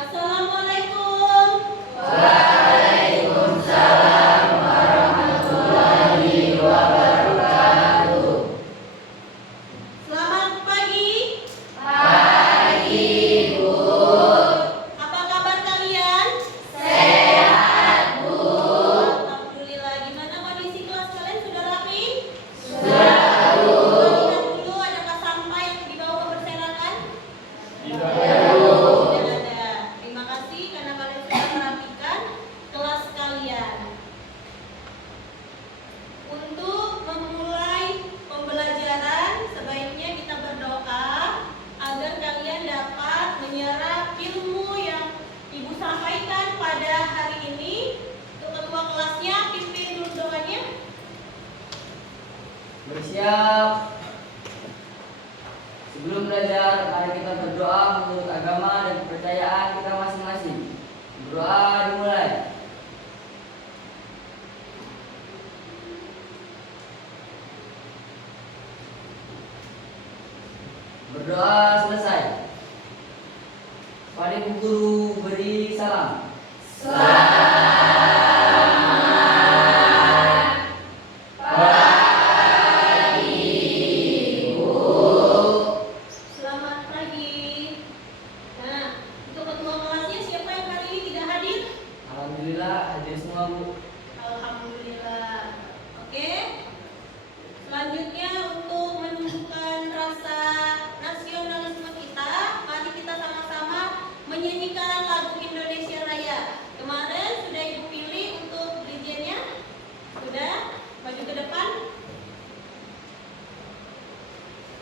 Assalamualaikum. Waalaikumsalam warahmatullahi wabarakatuh. Selamat pagi. Pagi, Bu. Apa kabar kalian? Sehat, Bu. Alhamdulillah. Gimana kondisi kelas kalian? Sudah rapi? Sudah, Bu. Lihat dulu, adakah sampah yang dibawa berserakan? Tidak, Tidak Bu. ada. Terima kasih karena kalian sudah merapikan kelas kalian. Untuk memulai pembelajaran, sebaiknya kita berdoa agar kalian dapat menyerap ilmu yang Ibu sampaikan pada hari ini. Untuk ketua kelasnya, pimpin dulu doanya. Bersiap. Sebelum belajar, mari kita berdoa menurut agama dan kepercayaan kita masing-masing. Berdoa dimulai. Berdoa selesai. Mari Bu Guru beri salam. Selamat pagi, Bu. Selamat pagi. Nah, untuk ketua kelasnya siapa yang hari ini tidak hadir? Alhamdulillah hadir semua, Bu. Alhamdulillah. Oke. Selanjutnya untuk menunjukkan rasa nasionalisme kita, mari kita sama-sama menyanyikan lagu Indonesia Raya. Kemarin sudah Ibu pilih untuk dirijennya? Sudah? Maju ke depan.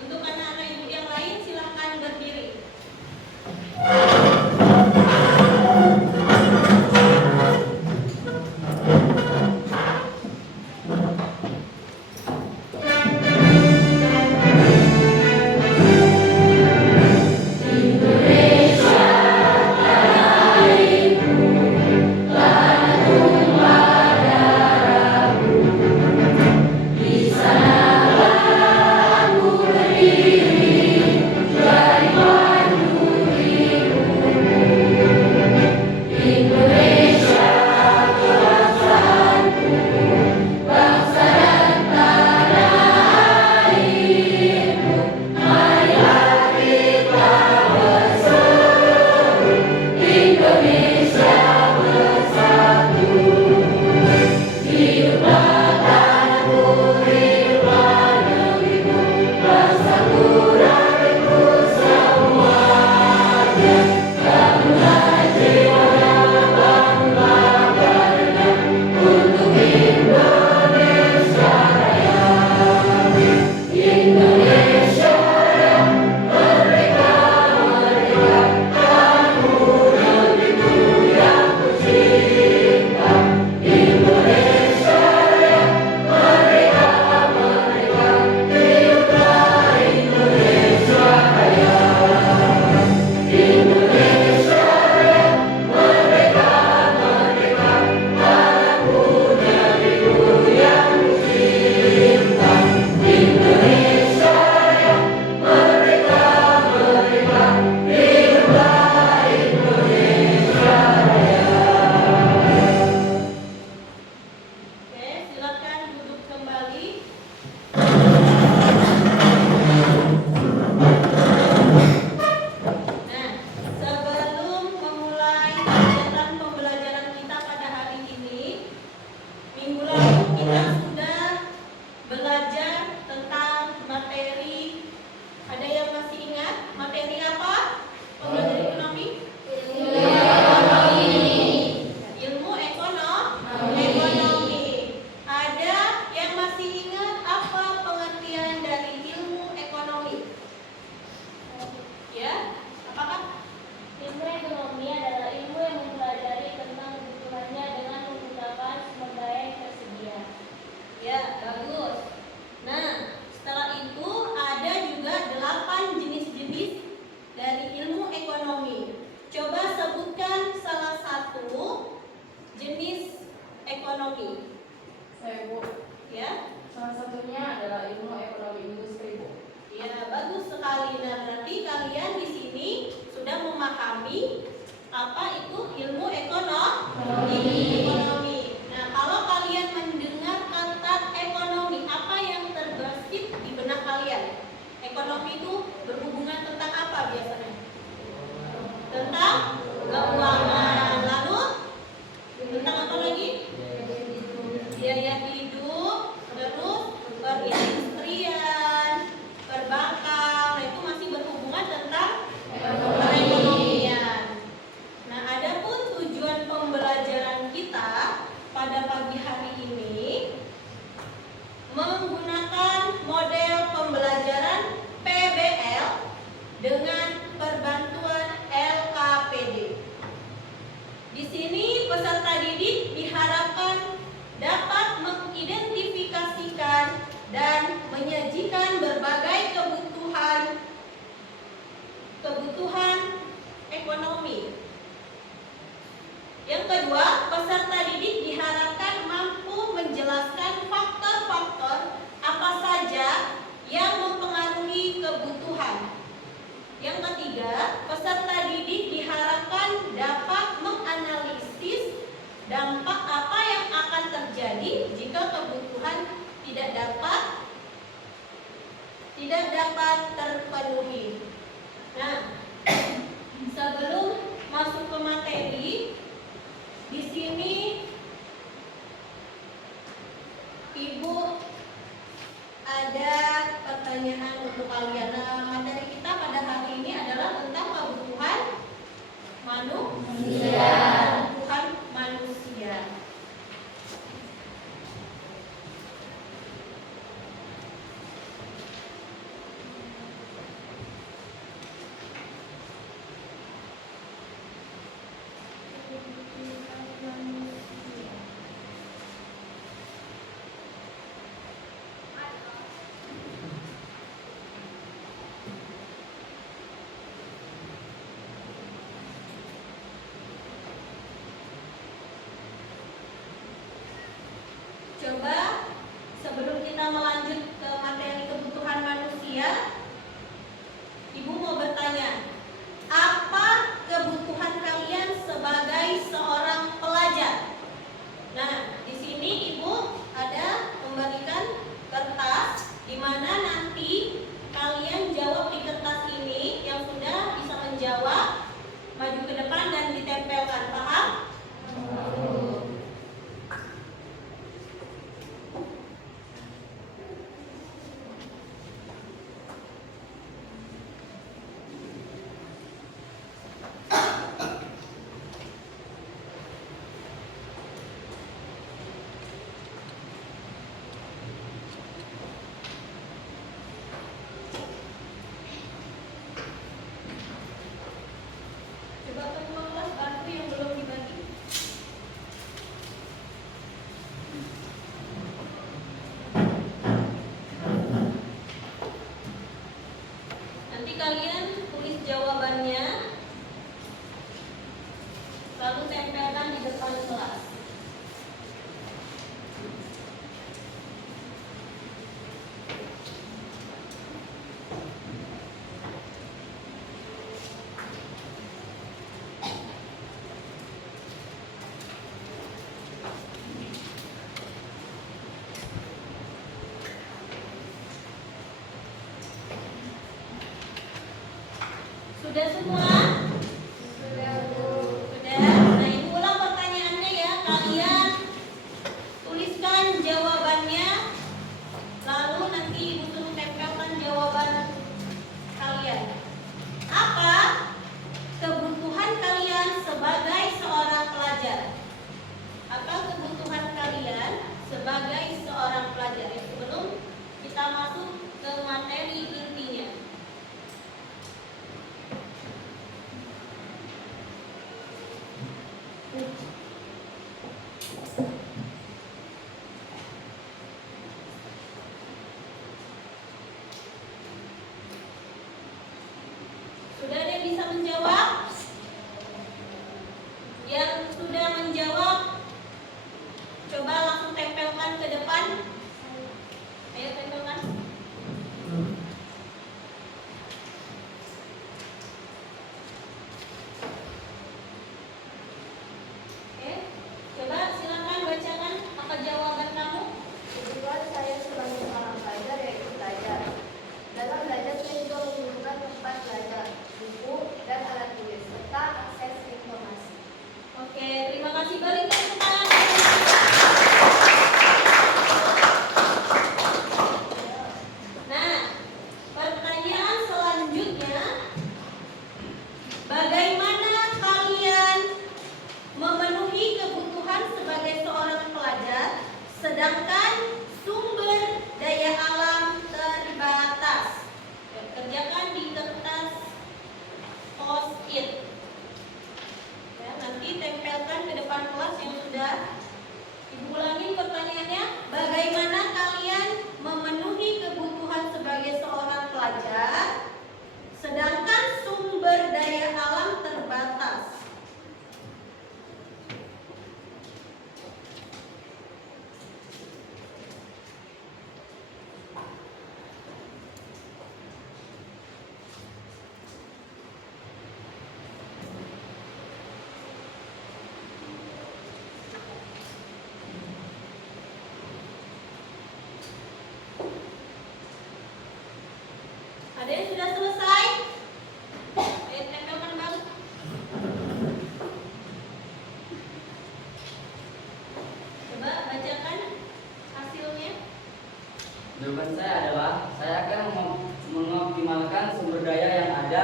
Untuk anak-anak Ibu yang lain silahkan berdiri. Oke, silakan duduk kembali. Nah, sebelum memulai kegiatan pembelajaran kita pada hari ini, minggu lalu kita sudah belajar tentang materi. Ada yang masih ingat materi apa? Pembelajaran ekonomi? Ilmu ekonomi. Ada yang masih ingat apa pengertian dari ilmu ekonomi? Ya, apakah? Ilmu ekonomi adalah ilmu yang mempelajari tentang kebutuhannya dengan menggunakan sumber daya yang tersedia. Ya, bagus. Nah, setelah itu ada juga 8 jenis-jenis dari ilmu ekonomi. Coba sebutkan salah satu jenis ekonomi. Saya, Bu. Ya, Salah satunya adalah ilmu ekonomi industri, Bu. ya bagus sekali. Nah, berarti kalian di sini sudah memahami Apa itu ilmu ekonomi. Nah, kalau kalian mendengar kata ekonomi, apa yang terbersit di benak kalian? Ekonomi itu berhubungan tentang apa biasanya? Tentang keuangan. Lalu tentang apa lagi? Biaya hidup, terus perindustrian, perbankan. Nah, itu masih berhubungan tentang perekonomian. Nah, adapun tujuan pembelajaran kita pada pagi hari ini menggunakan model pembelajaran PBL dengan perbantuan LKPD. Di sini peserta didik diharapkan dapat mengidentifikasikan dan menyajikan berbagai kebutuhan ekonomi. Yang kedua, peserta didik diharapkan mampu menjelaskan faktor-faktor apa saja yang mempengaruhi kebutuhan. Yang ketiga, peserta didik diharapkan dapat menganalisis dampak apa yang akan terjadi jika kebutuhan tidak dapat terpenuhi. Nah, sebelum masuk ke materi, di sini Ibu ada pertanyaan untuk kalian. Nah, materi kita pada hari ini adalah tentang kebutuhan manusia. Coba sebelum kita melanjut ke materi kebutuhan manusia, Ibu mau bertanya, apa kebutuhan kalian sebagai seorang pelajar? Nah, di sini Ibu ada memberikan kertas di mana nanti kalian jawab di kertas ini. Yang sudah bisa menjawab maju ke depan dan ditempelkan. Paham? Coba kedua kelas bantu yang belum dibagi. Nanti kalian tulis jawabannya, lalu tempelkan di depan kelas. Sudah semua? Sudah. Nah, Ibu ulang pertanyaannya ya. Kalian tuliskan jawabannya, lalu nanti Ibu suruh tempelkan jawaban kalian. Apa kebutuhan kalian sebagai seorang pelajar? Apa kebutuhan kalian sebagai seorang pelajar? Sebelum kita masuk ke materi intinya.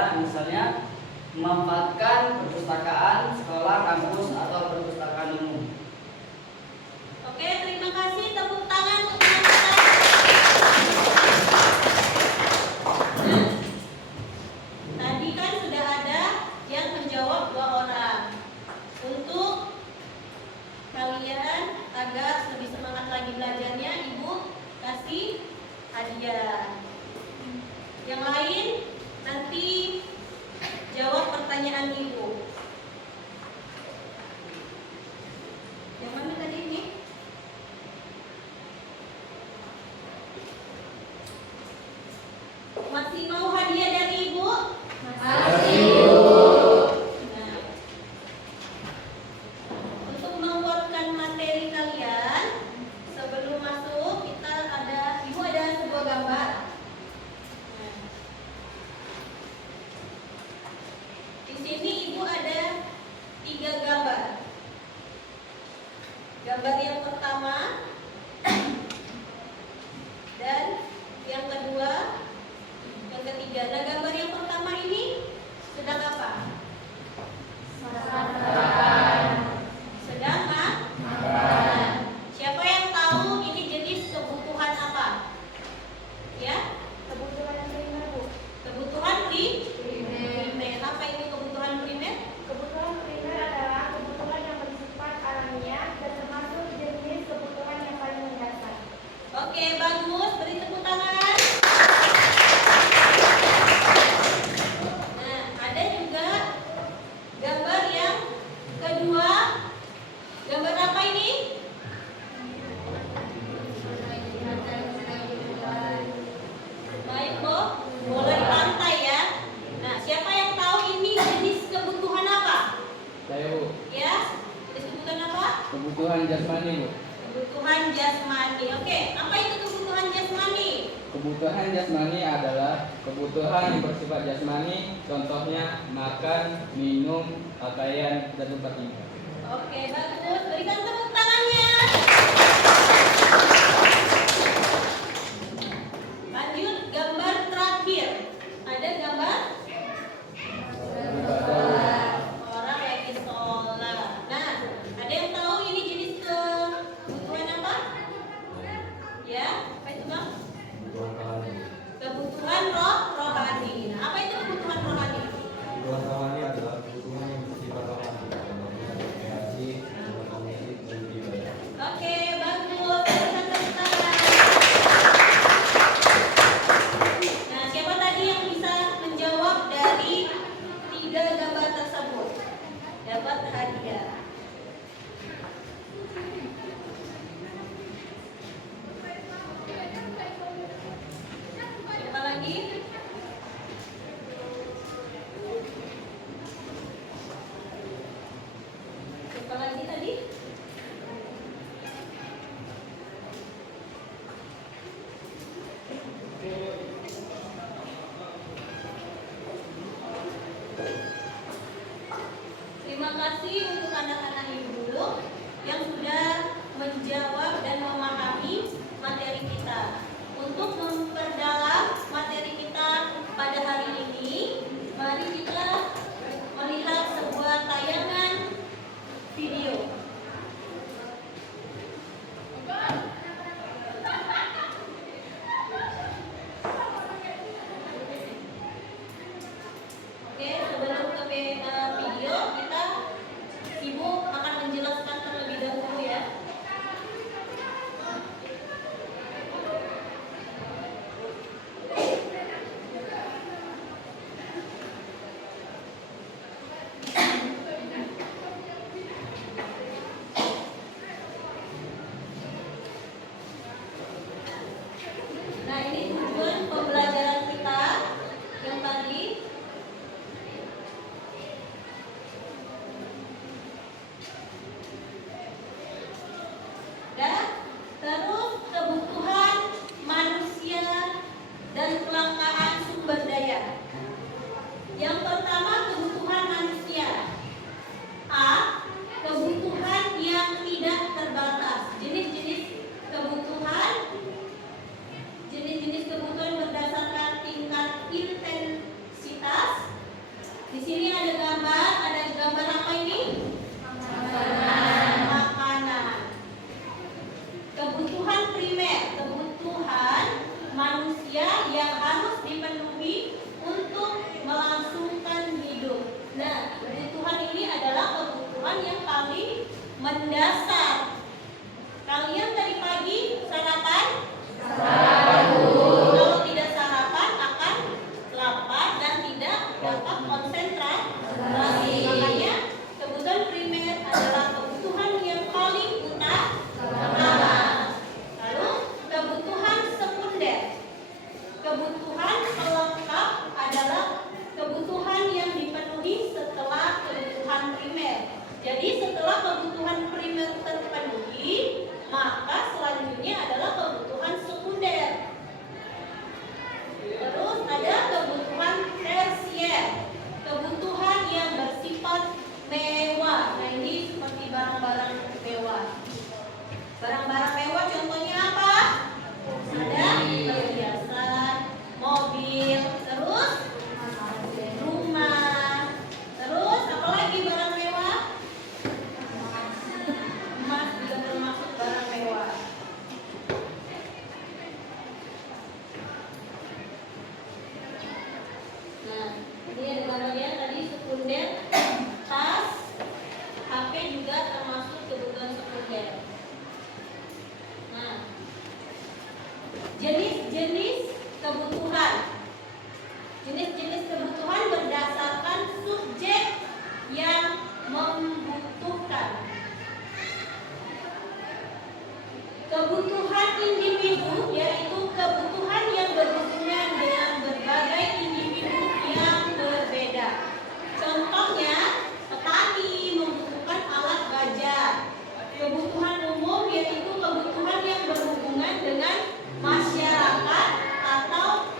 berbeda, misalnya memanfaatkan perpustakaan, sekolah, kampus, atau perpustakaan umum. Oke, terima kasih. Tepuk tangan untuk teman-teman. Nah, tadi kan sudah ada yang menjawab 2 orang. Untuk kalian agar lebih semangat lagi belajarnya, Ibu kasih hadiah. Yang lain nanti jawab pertanyaan Ibu. Yang mana tadi ini? Masih mau hadiah dari Ibu? Nah, untuk menguatkan materi kalian, sebelum masuk kita Ibu ada sebuah gambar. Nah, di sini Ibu ada 3 gambar. Gambar yang pertama dan yang kedua, yang ketiga. Nah, gambar yang pertama ini sedang apa? Sedang makan. Siapa yang tahu ini jenis kebutuhan apa? Ya? Kebutuhan yang primer, Bu. Kebutuhan primer. Apa itu kebutuhan primer? Kebutuhan primer adalah kebutuhan yang bersifat alamiah dan termasuk jenis kebutuhan yang paling mendasar. Oke, bagus. Beri tepuk tangan. Nah, ada juga gambar yang kedua. Gambar apa ini? Baik, Bu. Bola di pantai ya. Nah, siapa yang tahu ini jenis kebutuhan apa? Saya, Bu. Ya? Jenis kebutuhan apa? Kebutuhan jasmani, Bu. Kebutuhan jasmani. Oke, apa itu kebutuhan jasmani? Kebutuhan jasmani adalah kebutuhan yang bersifat jasmani, contohnya makan, minum, pakaian, dan tempat tinggal. Oke, bagus. Berikan tepuk tangannya. Lanjut, gambar terakhir. Ada gambar orang lagi sholat. Nah, ada yang tahu ini jenis kebutuhan apa? Ya, apa itu, Bang? Kebutuhan rohani. Nah, apa itu kebutuhan rohani? Kebutuhan rohani adalah kebutuhan yang bersifat rohani, contohnya rekreasi, musik, dan ibadah. Oke, bagus. Berikan tepuk tangan. Nah, siapa tadi yang bisa menjawab dari 3 gambar tersebut? Dapat hadiah. Siapa lagi? Siapa lagi tadi? Terima kasih untuk anak-anak Ibu yang sudah menjawab dan memahami materi kita. Untuk memperdalam materi kita pada hari ini, mari kita melihat sebuah tayangan video. Oke, sebelum ke video, kita Ibu akan menjelaskan terlebih dahulu ya. Nah, ini tujuan pembelajaran kita yang tadi. Dan terus kebutuhan manusia dan kelangkaan sumber daya. Yang pertama, kebutuhan manusia. A. Kebutuhan yang tidak terbatas. Jenis-jenis kebutuhan berdasarkan tingkat intensitas Di sini ada gambar apa ini? Makanan. Kebutuhan primer, kebutuhan manusia yang harus dipenuhi untuk melangsungkan hidup. Nah, kebutuhan ini adalah kebutuhan yang paling mendasar. Kalian tadi pagi sarapan? Kalau tidak sarapan akan lapar dan tidak dapat konsentrasi. Makanya kebutuhan primer adalah kebutuhan yang paling utama. Lalu kebutuhan sekunder. Kebutuhan pelengkap adalah kebutuhan yang dipenuhi setelah kebutuhan primer. Jadi setelah kebutuhan primer terpenuhi, maka selanjutnya adalah kebutuhan sekunder. Terus ada kebutuhan tersier, kebutuhan yang bersifat mewah. Nah, ini seperti barang-barang mewah. Barang-barang mewah contohnya apa? Ada perhiasan, mobil, terus rumah. Terus apa lagi barang mewah? Emas juga termasuk barang mewah. Nah, ini ada gambarnya tadi sekunder, tas, HP juga termasuk kebutuhan sekunder. Nah, jenis-jenis kebutuhan. Jenis-jenis kebutuhan berdasarkan subjek yang membutuhkan. Kebutuhan individu yaitu kebutuhan yang berhubungan dengan berbagai individu yang berbeda. Contohnya, petani membutuhkan alat gajah. Kebutuhan umum yaitu kebutuhan yang berhubungan dengan masyarakat atau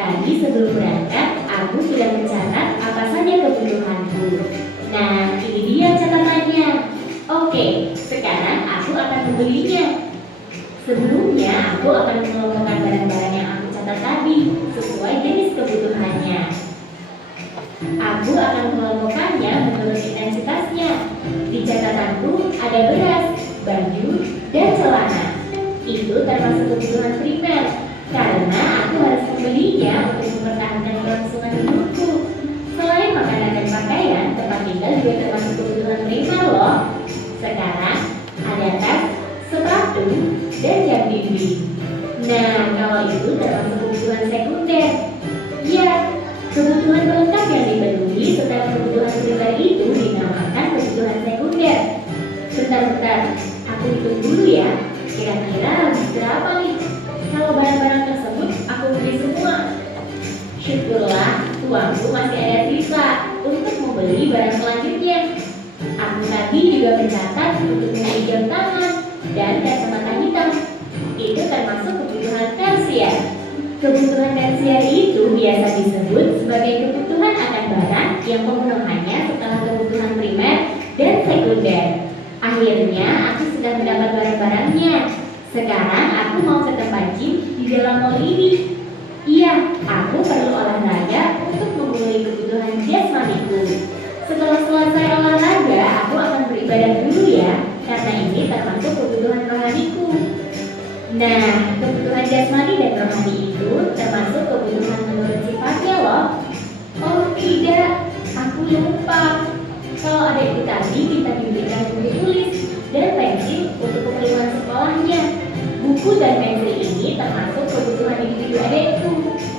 Tadi sebelum berangkat, aku sudah mencatat apa saja kebutuhanku. Nah, ini dia catatannya. Oke, sekarang aku akan membelinya. Sebelumnya, aku akan mengelompokkan barang-barang yang aku catat tadi sesuai jenis kebutuhannya. Aku akan mengelompokkannya menurut intensitasnya. Di catatanku ada beras, baju, dan celana. Itu termasuk kebutuhan primer, karena aku harus membelinya untuk mempertahankan kelangsungan hidupku. Selain makanan dan pakaian, tempat tinggal juga termasuk kebutuhan primer loh. Sekarang ada tas, sepatu, dan jam dinding. Nah, kalau itu termasuk kebutuhan sekunder. Ya, kebutuhan pelengkap yang dipenuhi setelah kebutuhan primer itu dinamakan kebutuhan sekunder. Bentar, aku hitung dulu ya. Kira-kira habis berapa nih? Kalau barang-barang tersebut aku beli semua. Syukurlah, uangku masih ada sisa untuk membeli barang selanjutnya. Aku tadi juga mencatat untuk membeli jam tangan dan kacamata hitam. Itu termasuk kebutuhan tersier. Kebutuhan tersier itu biasa disebut sebagai kebutuhan akan barang yang pemenuhannya setelah kebutuhan primer dan sekunder. Akhirnya aku sudah mendapat barang-barangnya. Sekarang aku mau ke tempat gym di dalam mall ini. Iya, aku perlu olahraga untuk memenuhi kebutuhan jasmaniku. Setelah selesai olahraga, aku akan beribadah dulu ya, karena ini termasuk kebutuhan rohaniku. Nah, kebutuhan jasmani dan rohani itu termasuk kebutuhan menurut sifatnya loh. Oh tidak, aku lupa. Kalau adikku tadi kita diberikan buku tulis dan pensil untuk keperluan sekolahnya. Buku dan pensil ini termasuk kebutuhan individu adikku.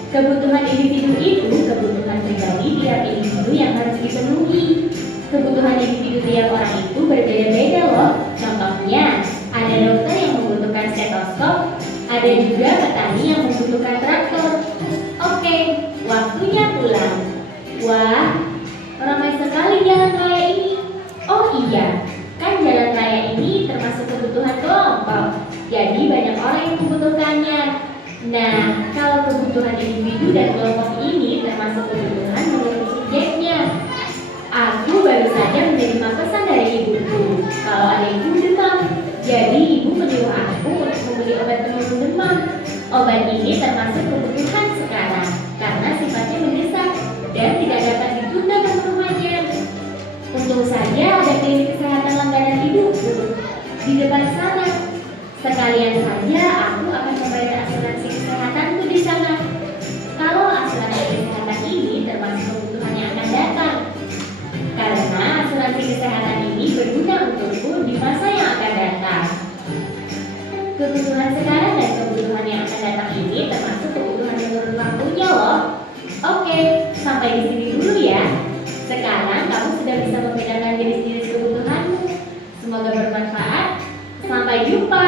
Kebutuhan individu itu kebutuhan pribadi tiap individu yang harus dipenuhi. Kebutuhan individu tiap orang itu berbeda-beda loh. Contohnya, ada dokter yang membutuhkan stetoskop, ada juga petani yang membutuhkan traktor. Oke, waktunya pulang. Wah, ramai sekali jalan raya ini. Oh iya, kan jalan raya ini termasuk kebutuhan kelompok. Jadi banyak orang yang membutuhkannya. Nah, kalau kebutuhan individu dan kelompok ini termasuk kebutuhan menurut subjeknya. Aku baru saja menerima pesan dari ibuku kalau adikku demam. Jadi ibu menyuruh aku untuk membeli obat penurun demam. Obat ini termasuk kebutuhan sekarang karena sifatnya mendesak dan tidak dapat ditunda pemenuhannya. Untung saja ada klinik kesehatan langganan ibuku di depan sana. Sekalian saja aku akan membayar asuransi kesehatanku di sana. Kalau asuransi kesehatan ini termasuk kebutuhan yang akan datang. Karena asuransi kesehatan ini berguna untukku di masa yang akan datang. Kebutuhan sekarang dan kebutuhan yang akan datang ini termasuk kebutuhan menurut waktunya loh. Oke, sampai di sini dulu ya. Sekarang kamu sudah bisa membedakan jenis-jenis kebutuhanmu. Semoga bermanfaat. Sampai jumpa.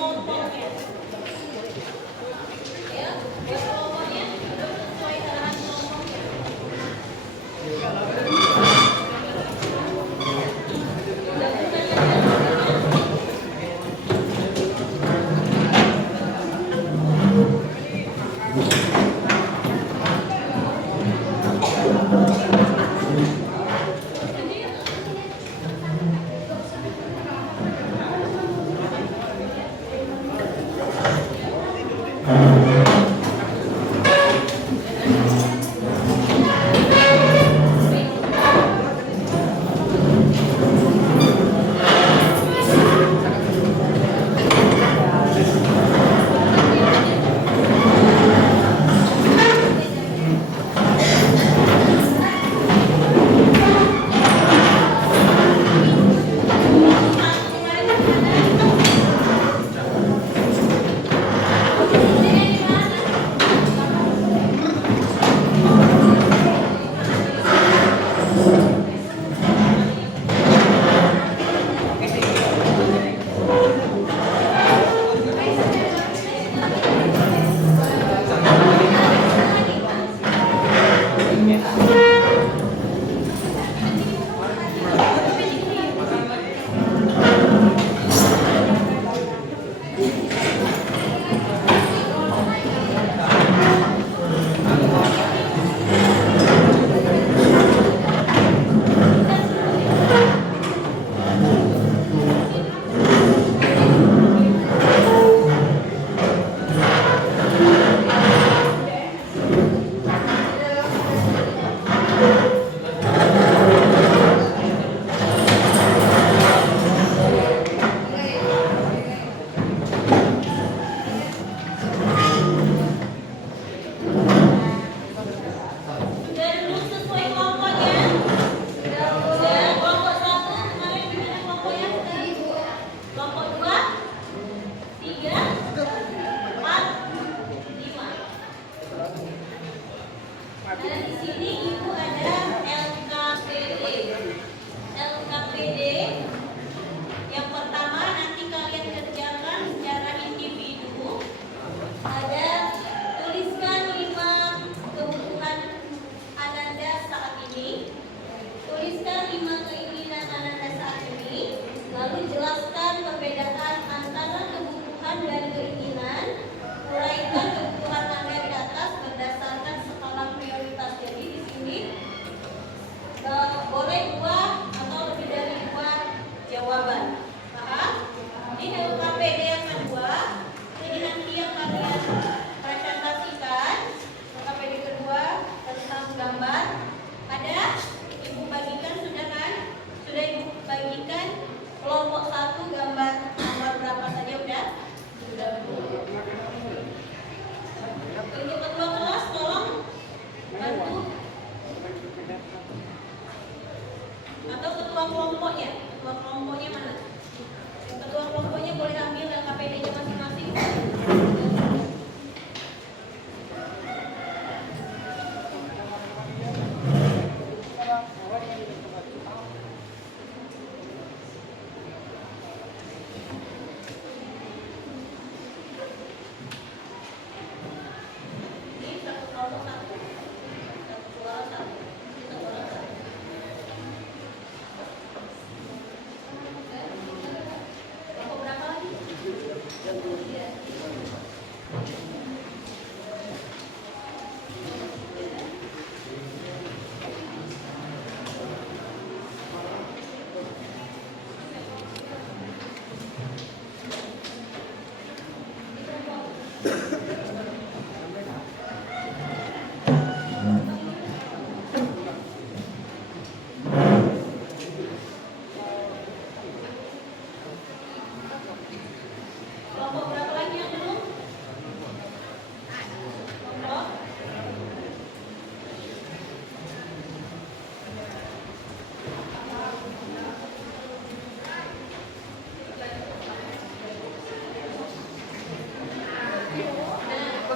kelompoknya. Ya, buat kelompoknya harus sesuai arahan kelompoknya. Sudah duduk sesuai kelompoknya. Sudah kelompok 1 kemarin gimana kelompoknya? Kelompok 2, 3, 4, 5. Dan di sini ibu ada LKPD. LKPD yang pertama nanti kalian kerjakan secara individu. Ada tuliskan 5 kebutuhan Ananda saat ini. Tuliskan 5 keinginan Ananda saat ini. Lalu jelaskan perbedaan antara kebutuhan dan keinginan. Uraikan kebutuhan Anda di atas berdasarkan skala prioritas. Jadi di sini boleh 2 atau lebih dari 2 jawaban. Paham? Ini LKPD yang kedua. Ini nanti yang kalian presentasikan. LKPD kedua tentang gambar. Ada? Ibu bagikan sudah kan? Sudah ibu bagikan kelompok 1 gambar nomor berapa saja udah? Sudah. Untuk ketua kelas tolong bantu. Atau ketua kelompoknya? Ketua kelompoknya mana? Ketua kelompoknya boleh ambil LKPD-nya masing-masing. Ini satu kelompok 1. Satu suara 1. Satu orang 1. Kelompok berapa lagi? Iya. Kelompok berapa lagi yang belum? Kelompok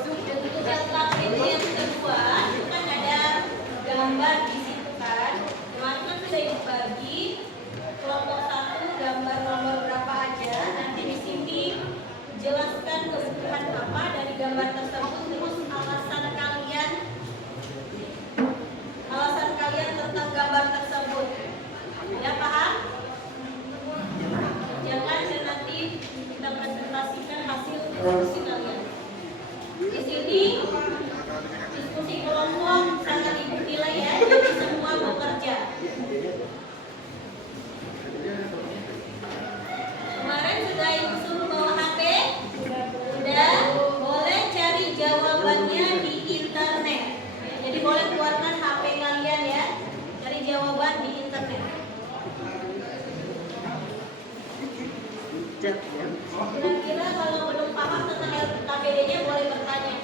untuk LKPD yang kedua itu kan ada gambar di situ kan. Kemarin kan sudah dibagi kelompok 1 gambar nomor berapa aja. Nanti di sini diskusi kalian. Di sini diskusi kelompok sangat ibu nilai ya, jadi semua bekerja. Kemarin sudah ibu suruh bawa HP? Sudah. Boleh cari jawabannya di internet. Jadi boleh keluarkan HP kalian ya, cari jawaban di internet. Kira-kira kalau belum paham tentang KBD-nya boleh bertanya.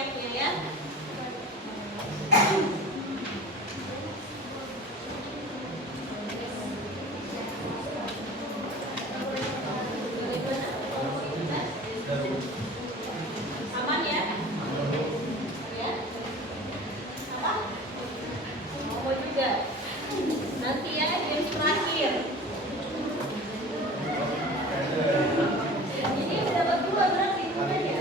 paketnya ya. Aman ya? Ya? Apa? Mau juga. Nanti ya yang terakhir. Ini udah dapat 2 berarti bukan ya?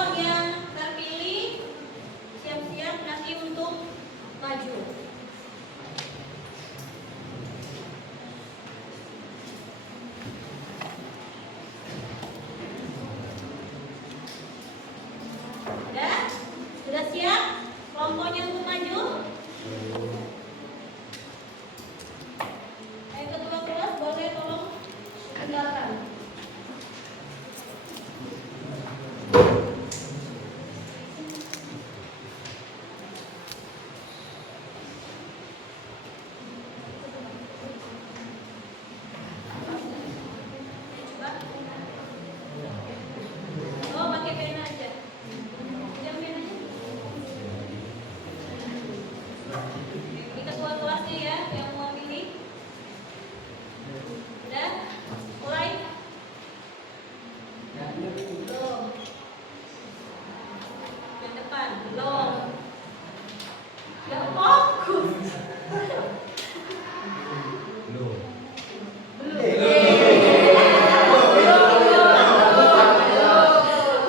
Kelompok yang terpilih siap-siap nanti untuk maju. Sudah siap kelompoknya untuk maju? Ayo ketua kelas boleh tolong tinggalkan. Oh, pakai pena aja. Pinjam penanya. Ini ketua kelasnya ya, yang mau pilih. Udah? Mulai? Belum. Yang depan? Belum. Gak fokus.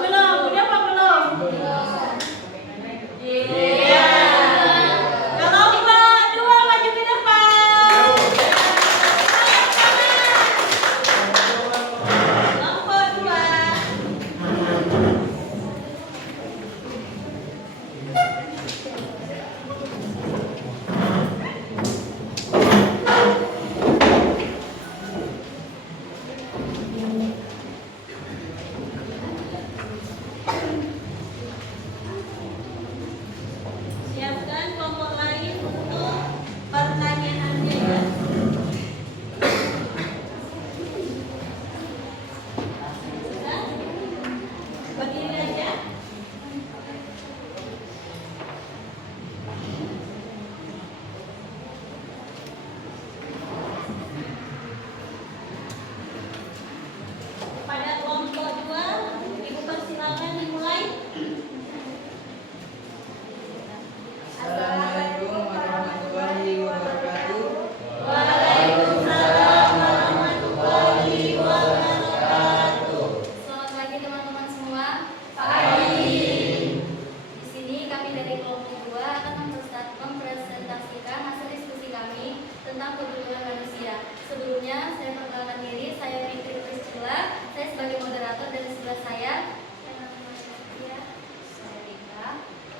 Belum, udah apa belum? Iya. Kalau dua maju ke depan. Kelompok dua. Siapkan kelompok lain untuk pertanyaannya ya. Sudah? Berdiri aja. Pada kelompok dua, Ibu persilakan dimulai. Assalamualaikum warahmatullahi wabarakatuh. Waalaikumsalam warahmatullahi wabarakatuh. Selamat pagi teman-teman semua. Pagi. Di sini kami dari kelompok 2 akan mempresentasikan hasil diskusi kami tentang kebutuhan manusia. Sebelumnya saya perkenalkan diri, saya Fitri Priscilla. Saya sebagai moderator dan sebelah saya saya Rika,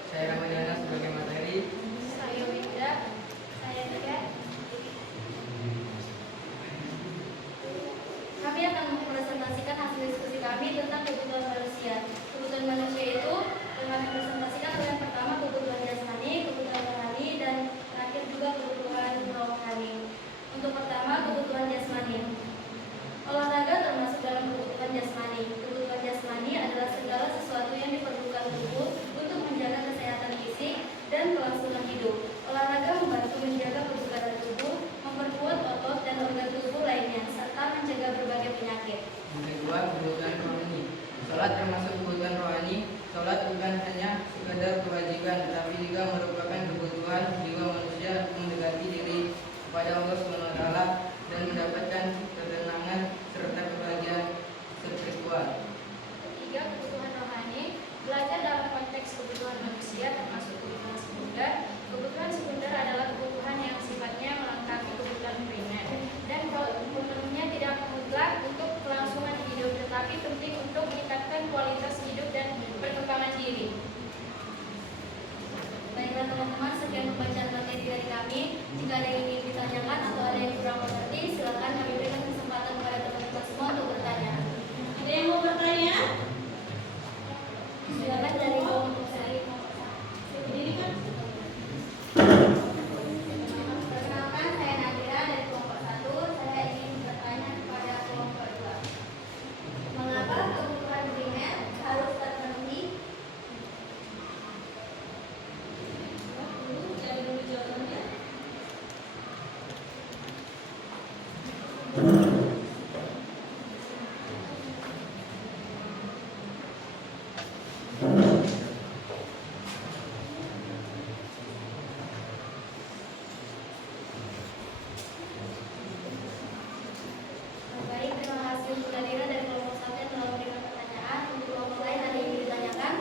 Saya Ramadhana sebagai materi. saya Wida, saya Rika. Kami akan mempresentasikan hasil diskusi kami tentang kebutuhan manusia. Kebutuhan manusia itu kami presentasikan oleh yang pertama kebutuhan jasmani, kebutuhan rohani, dan terakhir juga kebutuhan rohani. Untuk pertama kebutuhan jasmani. Olahraga termasuk dalam kebutuhan jasmani. Kebutuhan jasmani adalah segala sesuatu yang diperlukan tubuh untuk menjaga kesehatan fisik dan kelangsungan hidup. Olahraga membantu menjaga kebugaran tubuh, memperkuat otot dan organ tubuh lainnya, serta mencegah berbagai penyakit. Yang kedua, kebutuhan rohani. Salat termasuk kebutuhan rohani. Salat bukan hanya sekadar kewajiban, tetapi juga merupakan kebutuhan jiwa manusia untuk mendekati diri kepada Allah SWT dan mendapatkan ketenangan serta kebahagiaan spiritual. Ketiga, kebutuhan rohani. Belajar dalam konteks kebutuhan manusia termasuk kebutuhan sekunder. Kebutuhan sekunder adalah kebutuhan yang sifatnya melengkapi kebutuhan primer dan pemenuhnya tidak mutlak untuk kelangsungan hidup, tetapi penting untuk meningkatkan kualitas hidup dan perkembangan diri. Baiklah teman-teman, sekian pembacaan materi dari kami. Jika ada yang ingin ditanyakan atau ada yang kurang mengerti, silakan kami berikan kesempatan kepada teman-teman semua untuk bertanya. Ada yang mau bertanya? Silakan dari kelompok saya. Berdiri kan? Perkenalkan, saya Nadira dari kelompok 1. Saya ingin bertanya kepada kelompok 2. Mengapa kebutuhan primer harus terpenuhi? Cari dulu jawabannya. Baik, terima kasih untuk Nadira dari kelompok 1 yang telah memberikan pertanyaan. Untuk kelompok lain ada yang ingin ditanyakan?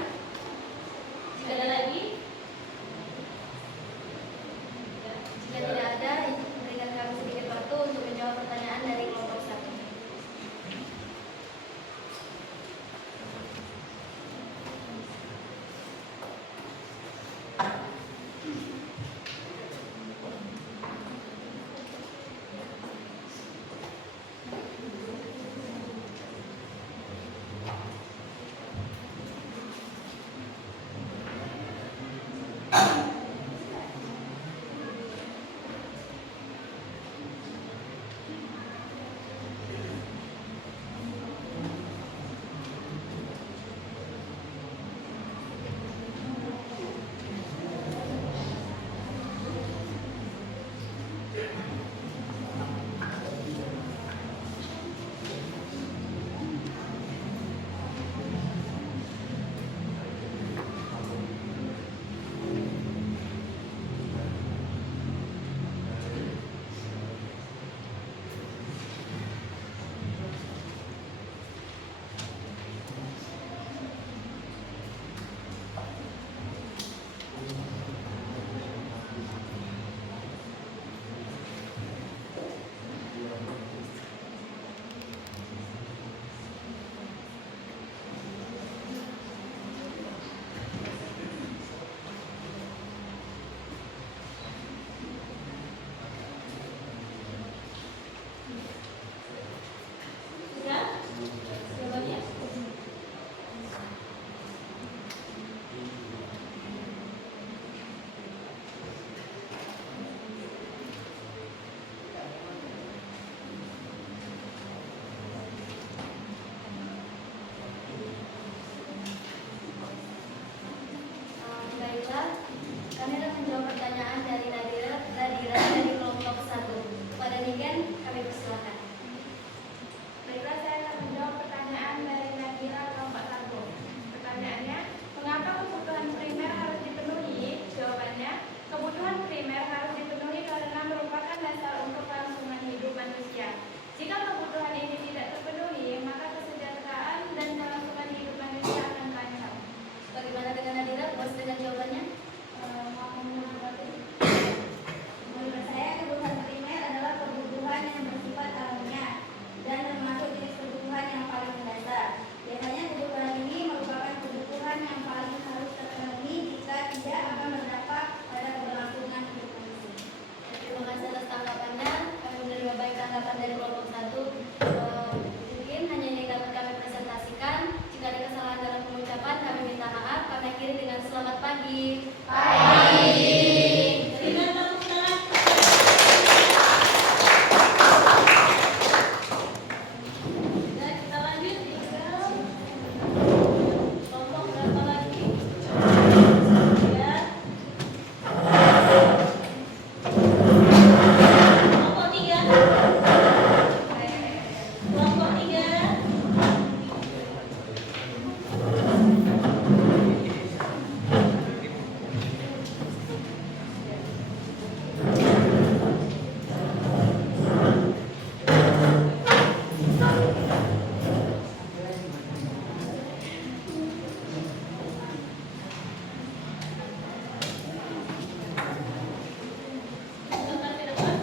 Sebentar ke depan.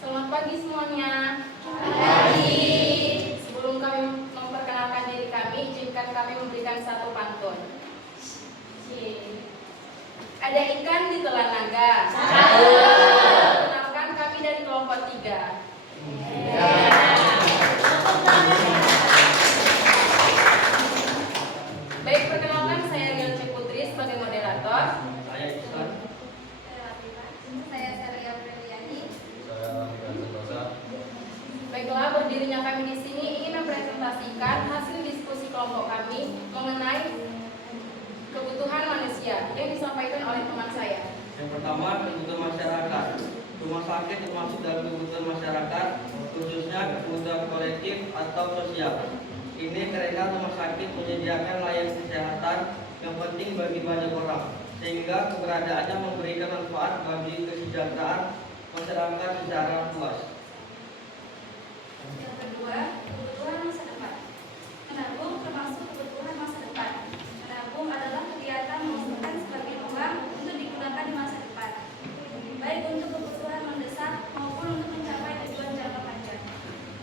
Selamat pagi semuanya. Pagi. Sebelum kami memperkenalkan diri kami, izinkan kami memberikan satu pantun. Ada ikan di telan naga. Perkenalkan kami dari kelompok 3. Baik, perkenalkan saya Rian Putri sebagai moderator. Saya Iksan. Saya Seria Preliani. Saya Mika Sentosa. Baiklah, berdirinya kami di sini ingin mempresentasikan hasil diskusi kelompok kami mengenai kebutuhan manusia yang disampaikan oleh teman saya. Yang pertama, kebutuhan masyarakat. Rumah sakit termasuk dalam kebutuhan masyarakat, khususnya kebutuhan kolektif atau sosial. Ini karena rumah sakit menyediakan layanan kesehatan yang penting bagi banyak orang, sehingga keberadaannya memberikan manfaat bagi kesejahteraan masyarakat secara luas. Yang kedua, kebutuhan masa depan. Menabung termasuk kebutuhan masa depan. Menabung adalah kegiatan menghasilkan sebagian uang untuk digunakan di masa depan, baik untuk kebutuhan mendesak maupun untuk mencapai tujuan jangka panjang.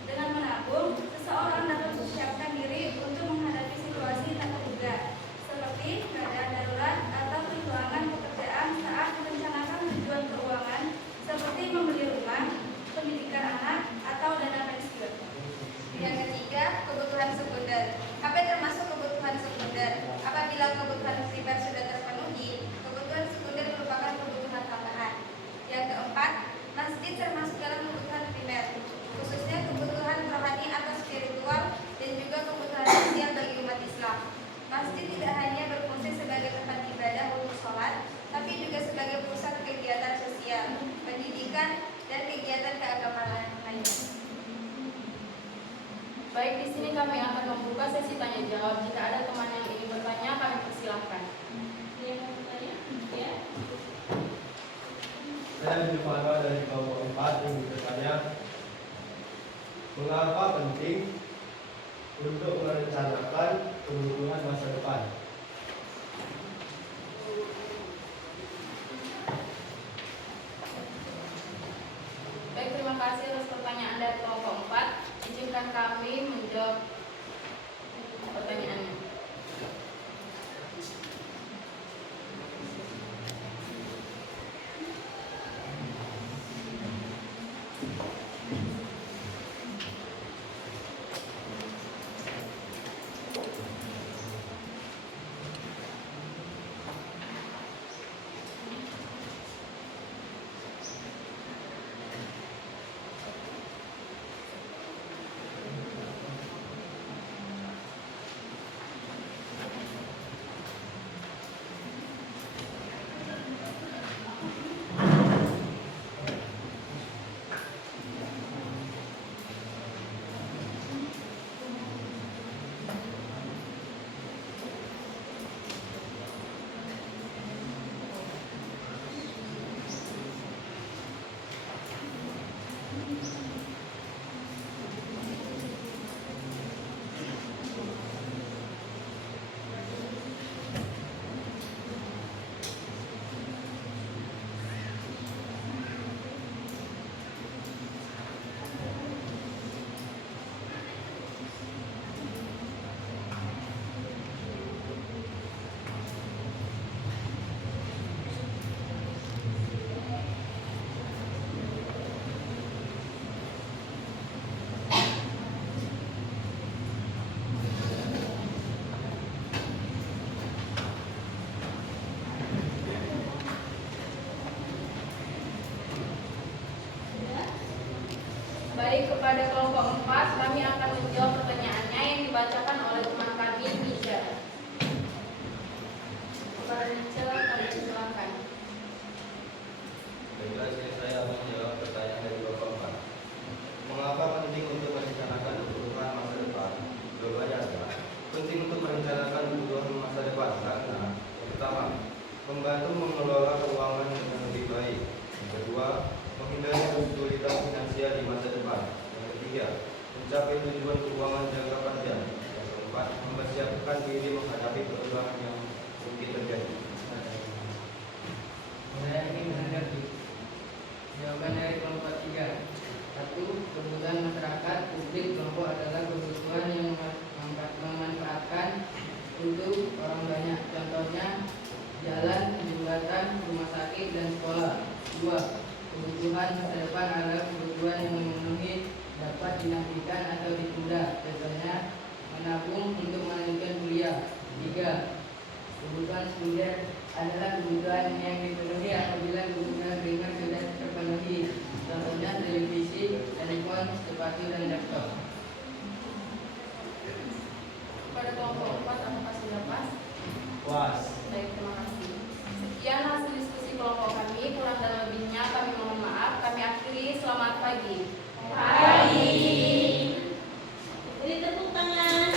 Dengan menabung, seseorang dapat mempersiapkan diri untuk menghadapi situasi tak terduga, seperti keadaan darurat atau kehilangan pekerjaan saat merencanakan tujuan keuangan, seperti membeli rumah, pendidikan anak, atau dana pensiun. Yang ketiga, kebutuhan sekunder. Apa termasuk kebutuhan sekunder? Apabila kebutuhan primer sudah terpenuhi, kebutuhan sekunder merupakan kebutuhan tambahan. Yang keempat, masjid termasuk dalam kebutuhan primer, khususnya kebutuhan rohani atau spiritual dan juga kebutuhan sosial bagi umat Islam. Masjid tidak hanya berfungsi sebagai tempat ibadah untuk sholat, tapi juga sebagai pusat kegiatan sosial, pendidikan, dan kegiatan keagamaan lainnya. Baik, di sini kami akan membuka sesi tanya jawab. Jika ada teman yang ingin bertanya, kami persilahkan. Yang mau bertanya? Ya. Saya Silvano dari kelompok 4 yang bertanya, mengapa penting untuk merencanakan kebutuhan masa depan? Baik, terima kasih atas pertanyaan dari kelompok 4. Izinkan kami menjawab pertanyaannya. Baik, kepada kelompok 4, kami akan menjawab pertanyaannya yang dibacakan oleh teman kami, Micha. Kepada Micha, kami silakan. Baiklah, saya akan menjawab pertanyaan dari kelompok 4. Mengapa penting untuk merencanakan kebutuhan masa depan? Jawabannya adalah penting untuk merencanakan kebutuhan masa depan karena yang pertama, membantu mengelola keuangan dengan lebih baik. Yang kedua, menghindari kesulitan finansial di masa depan. Yang ketiga, mencapai tujuan keuangan jangka panjang. Yang keempat, mempersiapkan diri menghadapi perubahan yang mungkin terjadi. Saya ingin menanggapi jawaban dari kelompok 3. 1. Kebutuhan masyarakat publik kelompok adalah kebutuhan yang memanfaatkan untuk orang banyak. Contohnya jalan, jembatan, rumah sakit, dan sekolah. 2. Kebutuhan masa depan adalah kebutuhan yang memenuhi dapat dinantikan atau ditunda. Contohnya menabung untuk melanjutkan kuliah. 3. Kebutuhan sekunder adalah kebutuhan yang dipenuhi apabila kebutuhan primer sudah terpenuhi. Contohnya televisi, telepon, sepatu, dan laptop. Pada kelompok 4 apakah sudah pas? Puas. Baik, terima kasih. Sekian hasil diskusi kelompok kami. Kurang dan lebihnya kami mohon maaf. Kami akhiri. Selamat pagi. Beri tepuk tangan.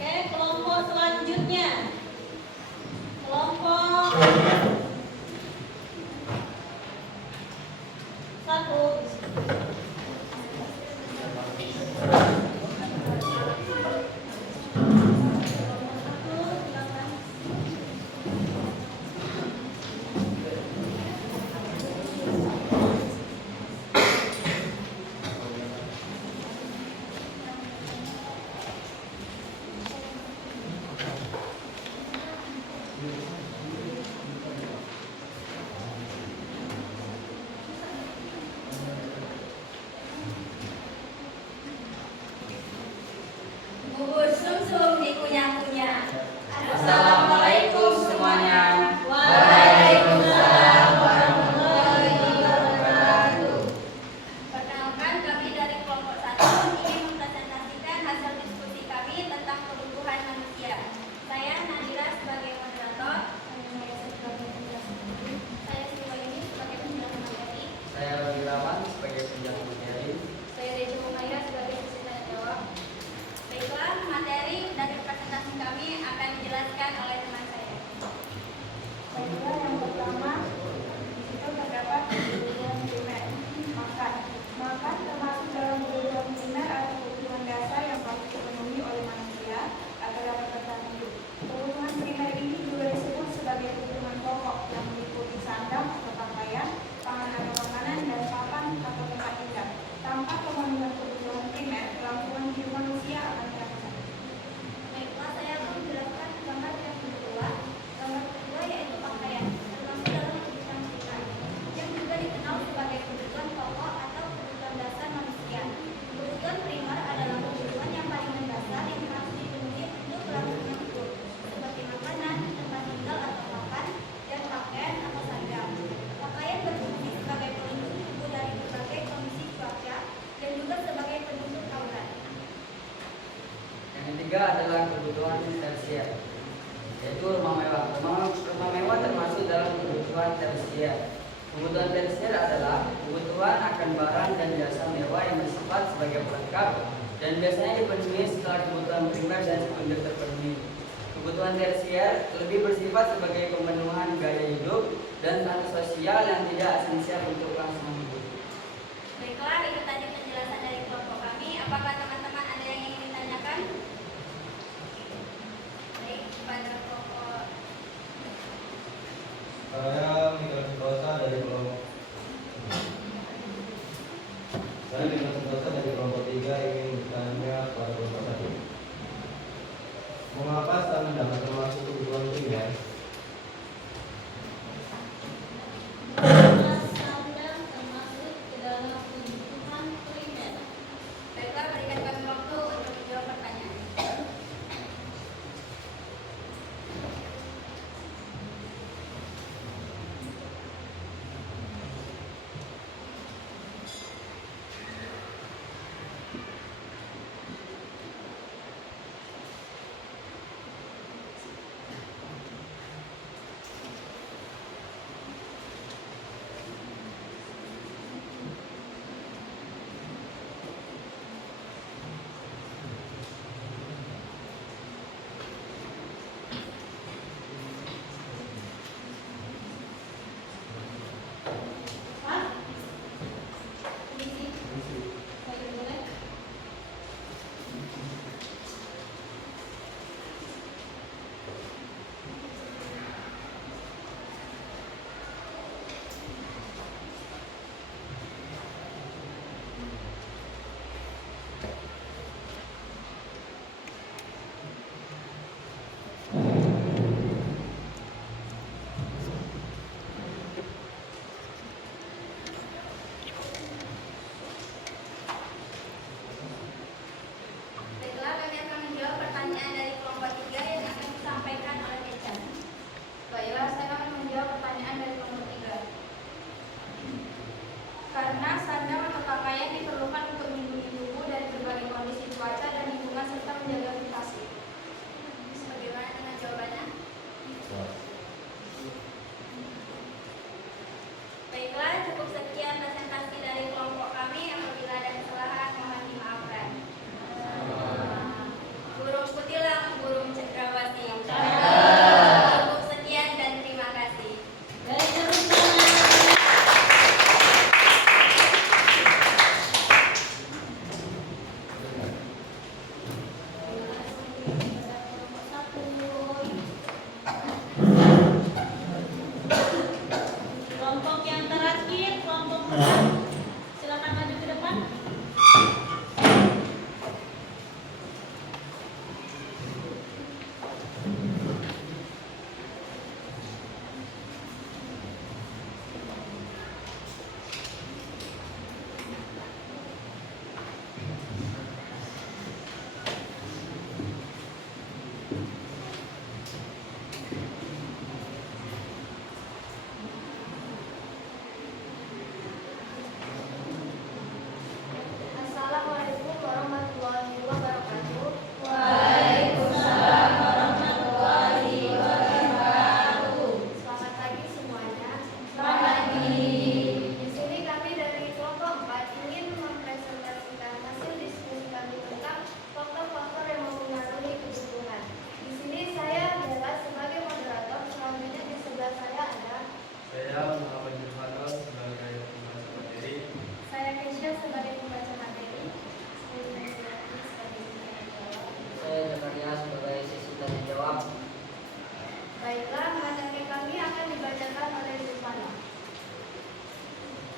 Oke, kelompok selanjutnya. Kelompok 1. Bubur sum-sum dikunyah-kunyah. Assalamualaikum semuanya. Waalaikumsalam warahmatullahi wabarakatuh. Perkenalkan, kami dari kelompok 1 ingin mempresentasikan hasil diskusi kami tentang kebutuhan manusia. Saya Nadira sebagai moderator. Saya Siwaini sebagai penjelas materi. Saya Wirawan sebagai penjelas materi. Saya Reja Mumaya sebagai sesi tanya jawab. Baiklah, materi dari presentasi kami akan dijelaskan oleh teman saya. Baiklah, yang pertama, di situ terdapat kebutuhan primer, makan. Makan termasuk dalam kebutuhan primer atau kebutuhan dasar yang harus dipenuhi oleh manusia agar dapat bertahan hidup. Kebutuhan primer ini juga disebut sebagai kebutuhan pokok yang meliputi sandang atau pakaian, pangan atau makanan, dan papan atau tempat tinggal. Tanpa pemenuhan kebutuhan primer, kelangsungan hidup manusia akan terancam. Baiklah, saya akan menjelaskan gambar yang kedua. Gambar kedua yaitu pakaian, termasuk dalam kebutuhan primer, yang juga dikenal sebagai kebutuhan pokok atau kebutuhan dasar manusia. Kebutuhan primer adalah kebutuhan yang paling mendasar yang harus dipenuhi untuk kelangsungan hidup, seperti makanan, tempat tinggal atau papan, dan pakaian atau sandang. Pakaian berfungsi sebagai pelindung tubuh dari berbagai kondisi cuaca dan juga sebagai penutup aurat. Yang ketiga adalah kebutuhan tersier, yaitu rumah mewah. Rumah mewah termasuk dalam kebutuhan tersier. Kebutuhan tersier adalah kebutuhan akan barang dan jasa mewah yang bersifat sebagai pelengkap dan biasanya dipenuhi setelah kebutuhan primer dan sekunder terpenuhi. Kebutuhan tersier lebih bersifat sebagai pemenuhan gaya hidup dan status sosial yang tidak esensial untuk kelangsungan hidup. Baiklah, itu tadi penjelasan dari kelompok kami. Apakah teman-teman ada yang ingin ditanyakan? Baik, pada kelompok Saya Mikael Sentosa dari kelompok 3 ingin bertanya pada kelompok 1. Mengapa sandang termasuk kebutuhan primer? Sandang termasuk ke dalam kebutuhan primer. baiklah, berikan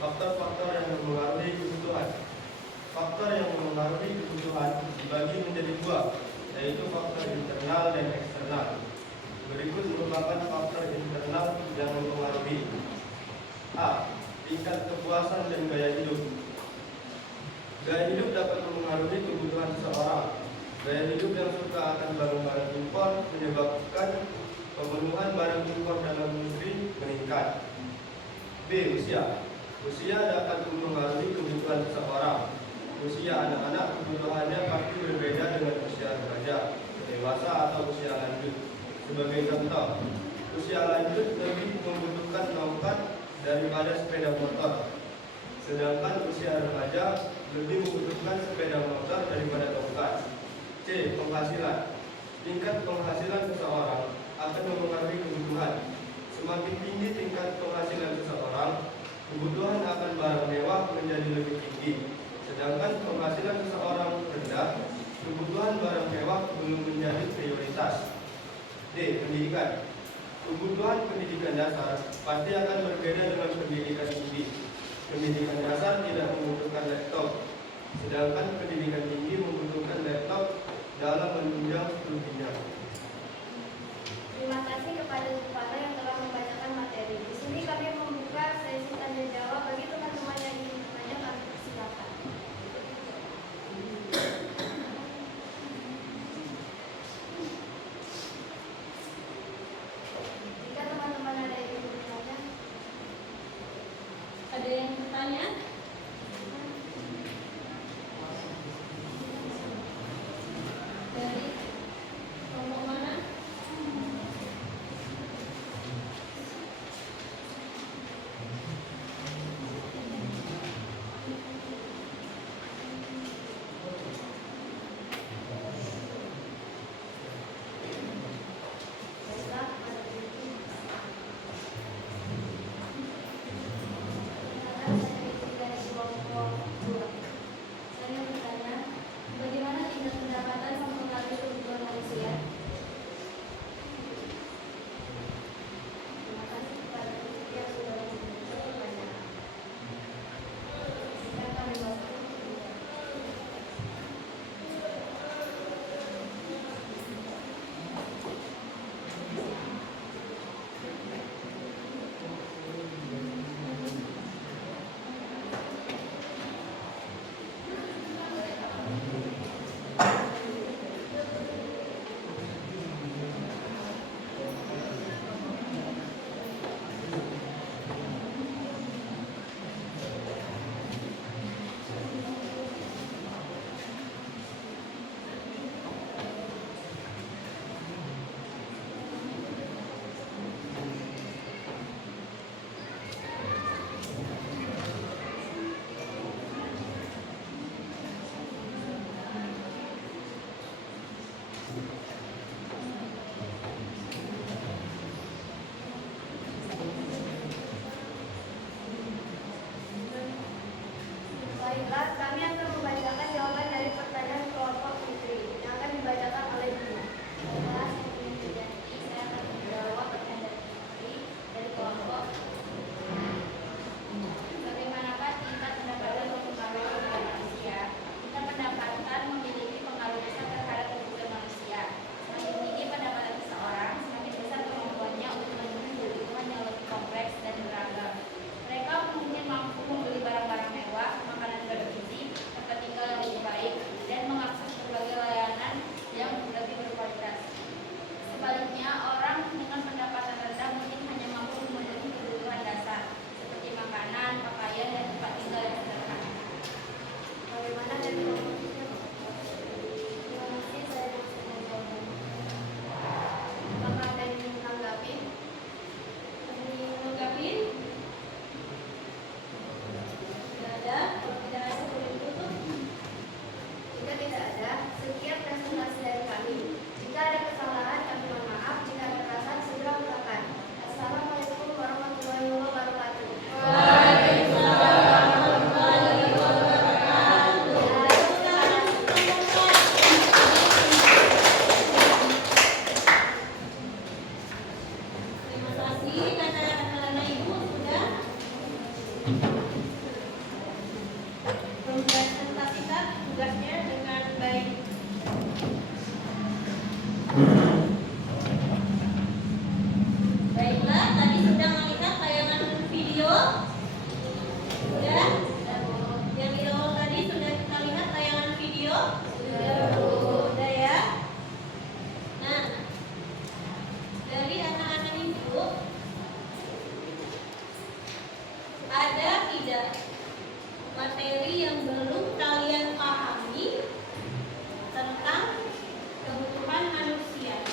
Faktor-faktor yang mempengaruhi kebutuhan. Faktor yang mempengaruhi kebutuhan dibagi menjadi dua, yaitu faktor internal dan eksternal. Berikut merupakan faktor internal yang mempengaruhi: A. Tingkat kepuasan dan gaya hidup. Gaya hidup dapat mempengaruhi kebutuhan seseorang. Gaya hidup yang suka akan barang-barang impor menyebabkan pemenuhan barang impor dalam negeri meningkat. B. Usia. Usia dapat mempengaruhi kebutuhan seseorang. Usia anak-anak kebutuhannya pasti berbeda dengan usia remaja, dewasa atau usia lanjut. Sebagai contoh, usia lanjut lebih membutuhkan tongkat daripada sepeda motor, sedangkan usia remaja lebih membutuhkan sepeda motor daripada tongkat. C. Penghasilan. Tingkat penghasilan seseorang akan mempengaruhi kebutuhan. Semakin tinggi tingkat penghasilan seseorang, kebutuhan akan barang mewah menjadi lebih tinggi. Sedangkan penghasilan seseorang rendah, kebutuhan barang mewah belum menjadi prioritas. D. Pendidikan. Kebutuhan pendidikan dasar pasti akan berbeda dengan pendidikan tinggi. Pendidikan dasar tidak membutuhkan laptop, sedangkan pendidikan tinggi membutuhkan laptop dalam menunjang studinya. Terima kasih kepada Kepala yang telah membacakan materi. Di sini kami membuka sesi tanya jawab bagi teman-teman yang ingin bertanya, kami persilakan. Jika teman-teman ada yang ingin bertanya, Ada yang bertanya? Dari kelompok mana? Baiklah, tadi sudah melihat tayangan video. Sudah? Yang di awal tadi sudah kita lihat tayangan video? Sudah ya? Nah, dari anak-anak itu ada tidak materi yang belum kalian pahami tentang kebutuhan manusia?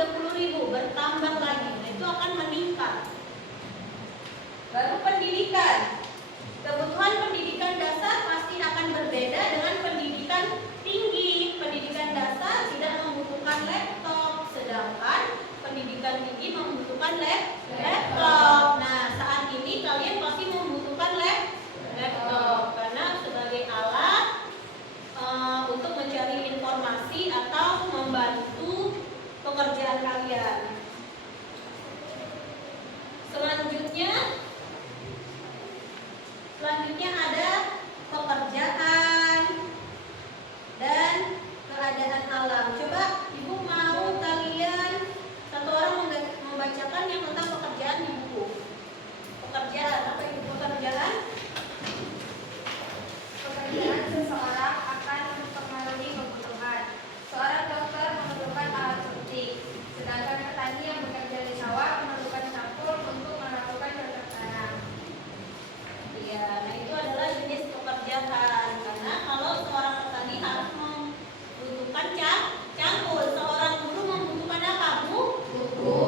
30.000, bertambah lagi. Nah, itu akan meningkat. Baru pendidikan. Kebutuhan pendidikan dasar pasti akan berbeda dengan pendidikan tinggi. Pendidikan dasar tidak membutuhkan laptop, sedangkan pendidikan tinggi membutuhkan laptop. Nah, saat ini kalian pasti membutuhkan laptop karena sebagai alat untuk mencari informasi atau membantu pekerjaan kalian. Selanjutnya ada pekerjaan dan keadaan alam. Coba Ibu mau kalian satu orang membacakan yang tentang pekerjaan di buku. Pekerjaan apa itu pekerjaan? Pekerjaan seseorang akan mempengaruhi kebutuhan. Seorang dokter memerlukan alat suntik, sedangkan petani yang bekerja di sawah memerlukan campur untuk melakukan cocok tanam. Iya, nah itu adalah jenis pekerjaan. Karena kalau seorang petani harus membutuhkan campur, seorang guru membutuhkan apa, Bu? Buku.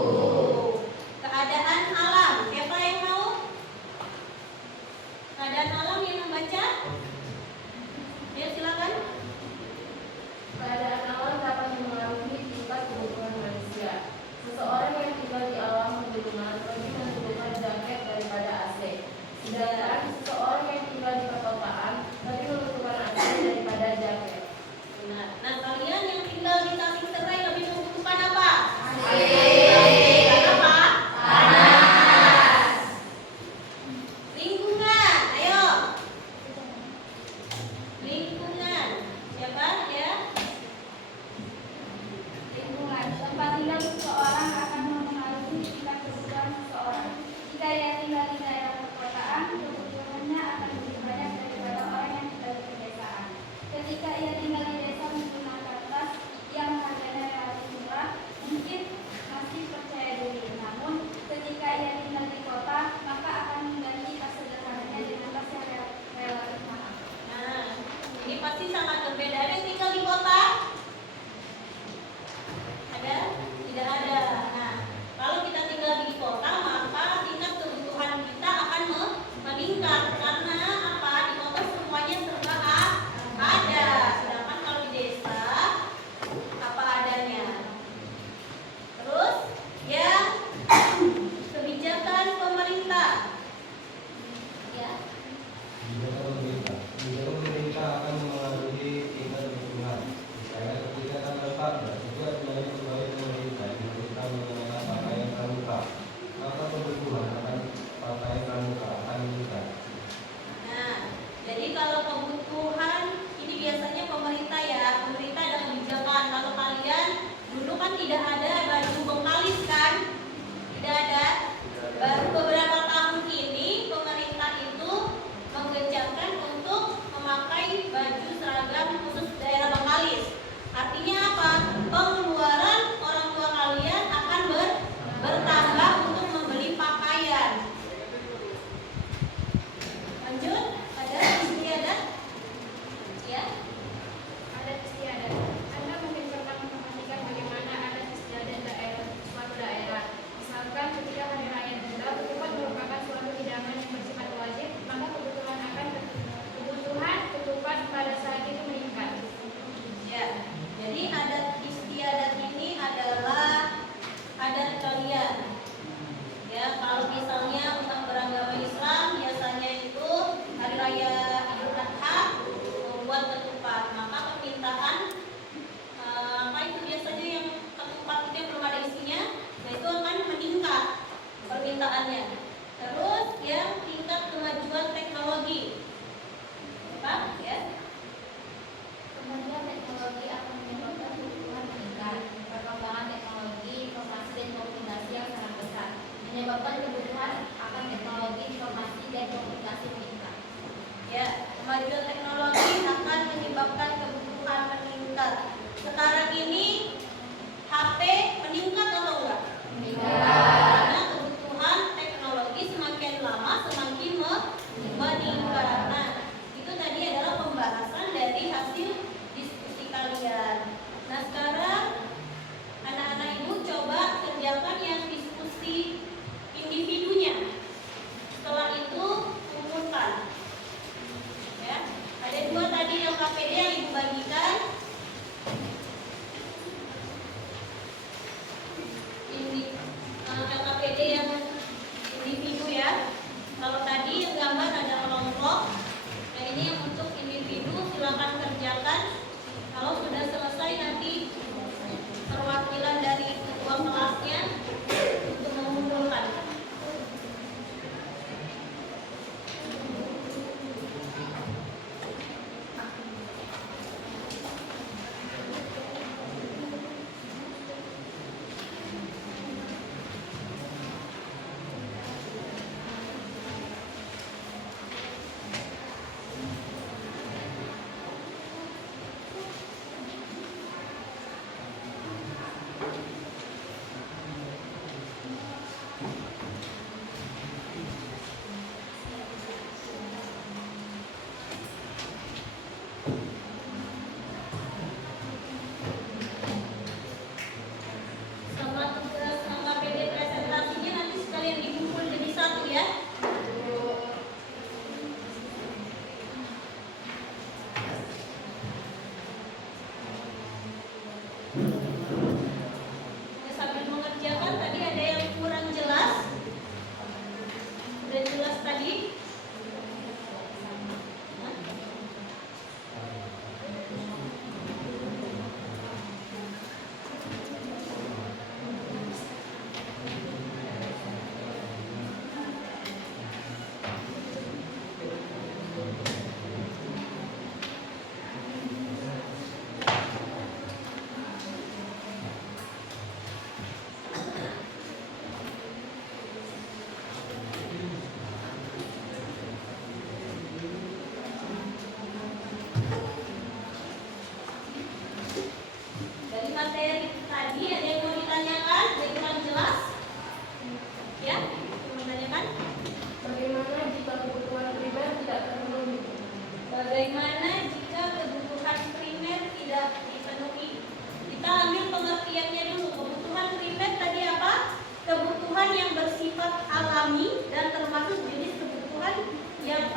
Keadaan alam, siapa yang mau? Keadaan alam yang membaca? Ya, silakan. Keadaan alam dapat mempengaruhi tingkat kebutuhan manusia. Seseorang yang tinggal di alam pegunungan lebih membutuhkan jaket daripada AC. Sedangkan seseorang yang tinggal di perkotaan lebih membutuhkan AC daripada jaket. Benar. Nah, kalian yang tinggal di Tasik Serai lebih membutuhkan apa? Apa? Lingkungan, ayo. Lingkungan, siapa ya? Lingkungan. Tempat tinggal seseorang akan mempengaruhi tingkat kebutuhan seseorang. Jika ia tinggal di daerah perkotaan, kebutuhannya akan lebih banyak daripada orang yang tinggal di pedesaan. Ketika ia tinggal di desa menggunakan tas yang harganya relatif murah, mungkin masih percaya diri. Namun, ketika ia tinggal di kota, maka akan mengganti tas sederhananya dengan tas yang relatif mahal. Nah, ini pasti sangat berbeda. Ada yang tinggal di kota? Ada? Tidak ada. Nah, kalau kita tinggal di kota, maka tingkat kebutuhan kita akan meningkat. Karena apa? Di kota semuanya serba ada. Sedangkan kalau di desa, apa adanya. Terus, yang kebijakan pemerintah. Ya. Kebijakan pemerintah akan mengaruhi tingkat kebutuhan. Misalnya kebijakan letak dan juga belanja pegawai pemerintah yang memerlukan menggunakan pakaian pramuka, maka kebutuhan akan pakaian pramuka akan meningkat. Nah, jadi kalau kebutuhan ini biasanya pemerintah ya, pemerintah ada kebijakan. Kalau kalian dulu kan tidak ada baju bengkalis kan, tidak ada. Baru beberapa tahun ini pemerintah itu menggencarkan untuk memakai baju seragam khusus daerah bengkalis. Artinya apa? Pengeluaran orang tua kalian akan bertambah untuk membeli pakaian. Lanjut, ada istiadat? Ya. Adat istiadat. Anda mungkin pernah memperhatikan bagaimana adat istiadat daerah suatu daerah. Misalkan ketika hari raya Natal, ketupat merupakan suatu hidangan yang bersifat wajib, maka kebutuhan ketupat pada saat itu meningkat. Ya. Jadi adat istiadat ini adalah adat kalian. Ya, kalau misalnya untuk beragama Islam biasanya itu hari raya Idul Adha membuat ketupat. Maka permintaan apa itu biasanya yang ketupat itu yang belum ada isinya, nah itu akan meningkat permintaannya. Terus yang tingkat kemajuan teknologi, apa ya? Kemajuan teknologi akan menyebabkan kebutuhan meningkat. Perkembangan teknologi, informasi dan komunikasi yang sangat besar menyebabkan kebutuhan akan teknologi, informasi dan komunikasi meningkat. Ya, kemajuan teknologi akan menyebabkan kebutuhan meningkat. Sekarang ini HP meningkat atau enggak? Karena kebutuhan teknologi semakin lama semakin meningkat. Nah, itu tadi adalah pembahasan dari hasil diskusi kalian. Nah, sekarang anak-anak ibu coba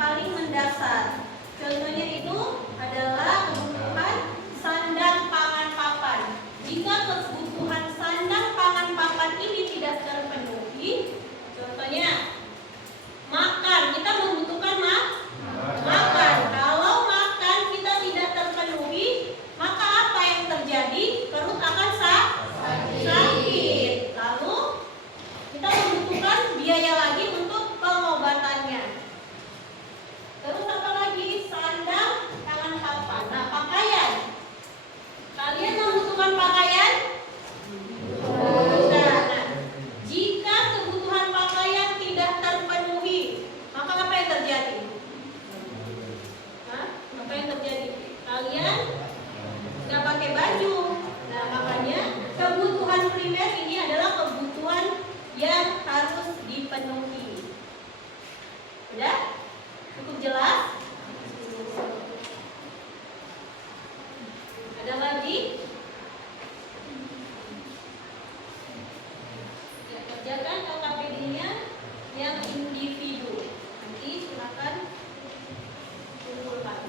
paling mendasar. Contohnya itu adalah kebutuhan sandang, pangan, papan. Jika kebutuhan sandang, pangan, papan ini tidak terpenuhi, contohnya makan, kita membutuhkan makan. Kalau makan kita tidak terpenuhi, maka apa yang terjadi? Perut akan sakit. Lalu kita membutuhkan biaya lagi untuk pengobatannya. Terus apa lagi? Sandang, pangan, papan. Nah, pakaian. Kalian membutuhkan pakaian? Nah, jika kebutuhan pakaian tidak terpenuhi, maka apa yang terjadi? Apa yang terjadi? Kalian nggak pakai baju. Nah, makanya kebutuhan primer ini adalah kebutuhan yang harus dipenuhi. Udah? Cukup jelas? Ada lagi? Ya, kerjakan KKPD-nya yang individu. Nanti silakan kumpulkan.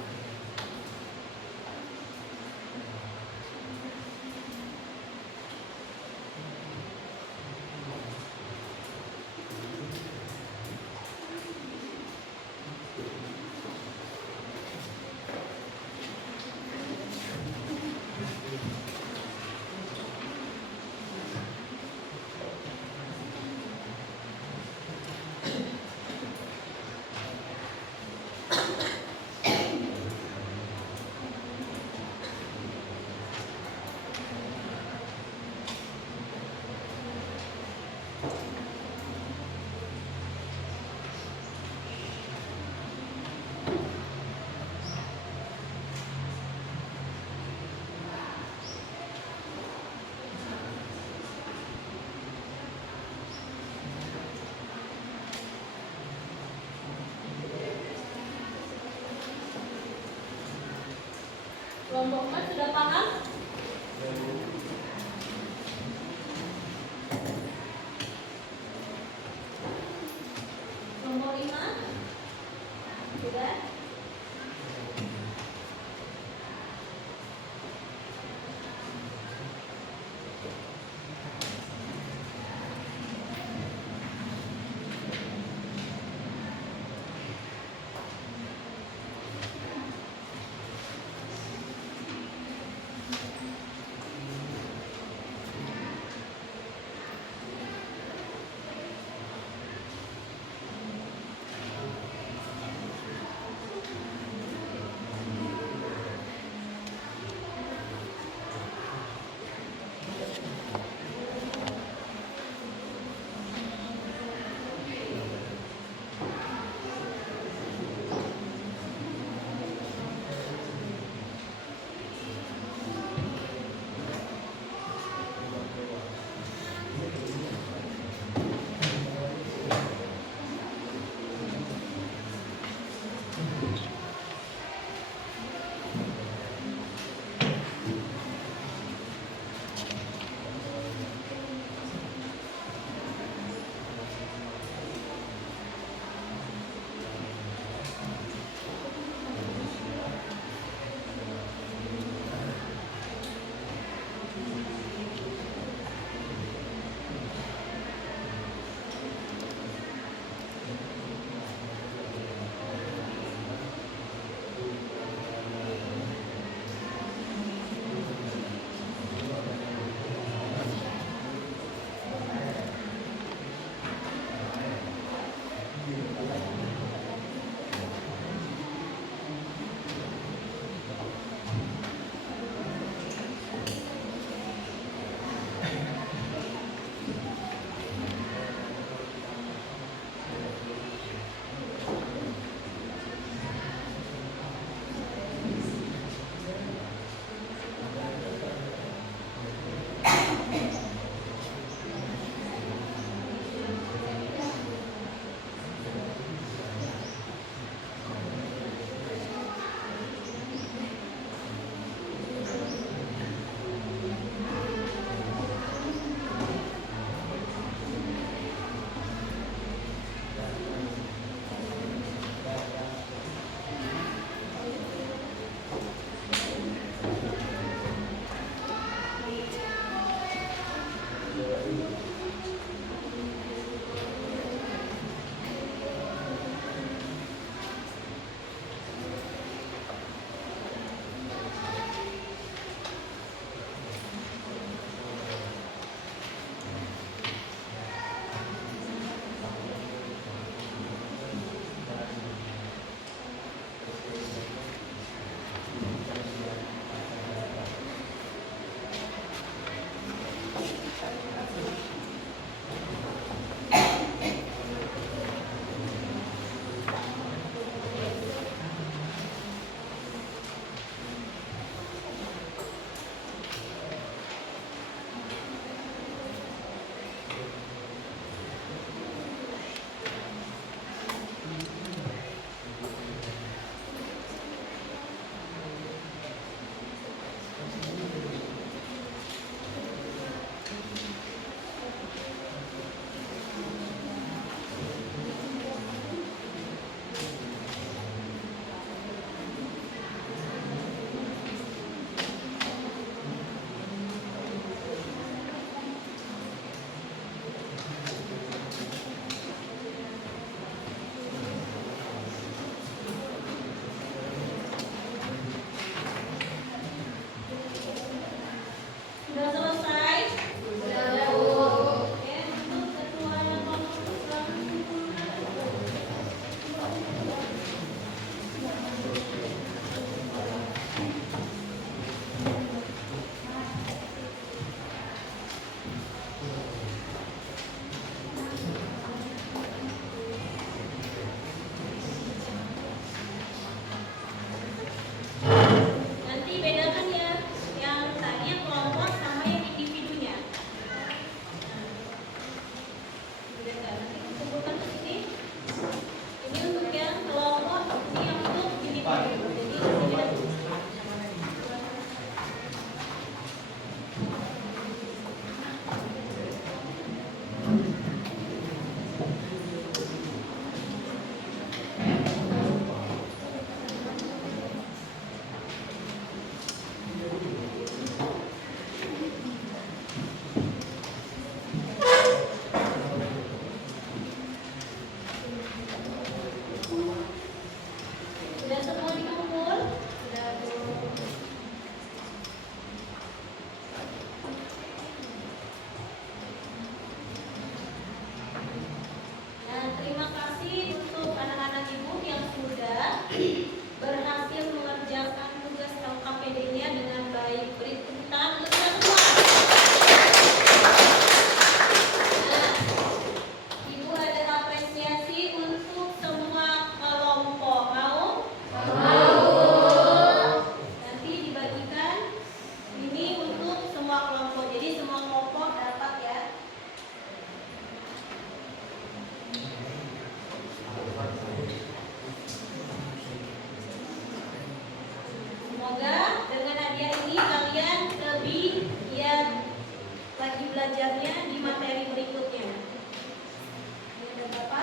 belajarnya di materi berikutnya. Ini ada berapa?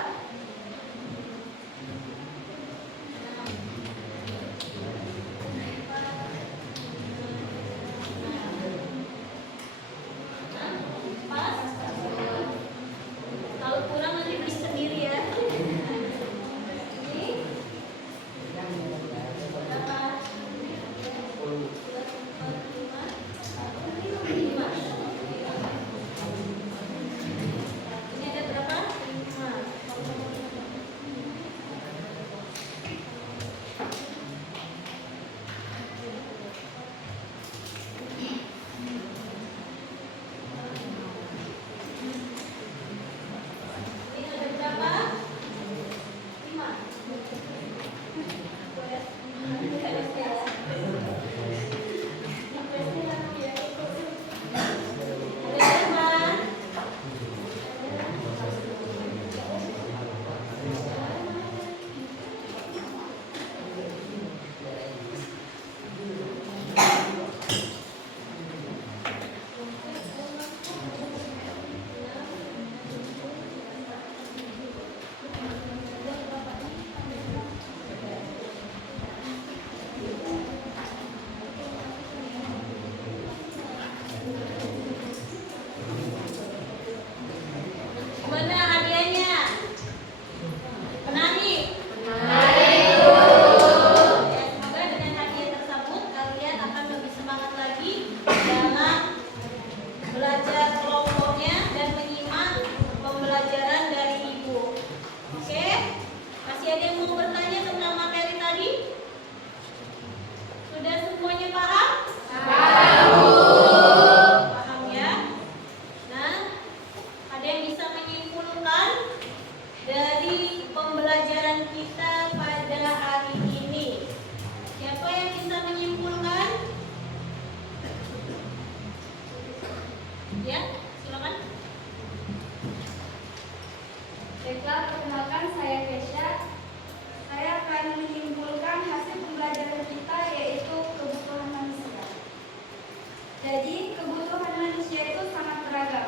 Pas? Kalau kurang nanti beli sendiri ya. Ini berapa? 5. Ini ada berapa? 5. Ini ada berapa? 5. Mana hadiahnya? Menari. Ya, semoga dengan hadiah tersebut kalian akan lebih semangat lagi dalam belajar kelompoknya dan menyimak pembelajaran dari ibu. Oke? Masih ada yang mau bertanya tentang materi tadi? Sudah semuanya paham? Paham ya? Nah, ada yang bisa menyimpulkan dari pembelajaran kita pada hari ini? Siapa yang bisa menyimpulkan? Ya, silakan. Baiklah, perkenalkan saya Kesha. Saya akan menyimpulkan hasil pembelajaran kita yaitu kebutuhan manusia. Jadi, kebutuhan manusia itu sangat beragam,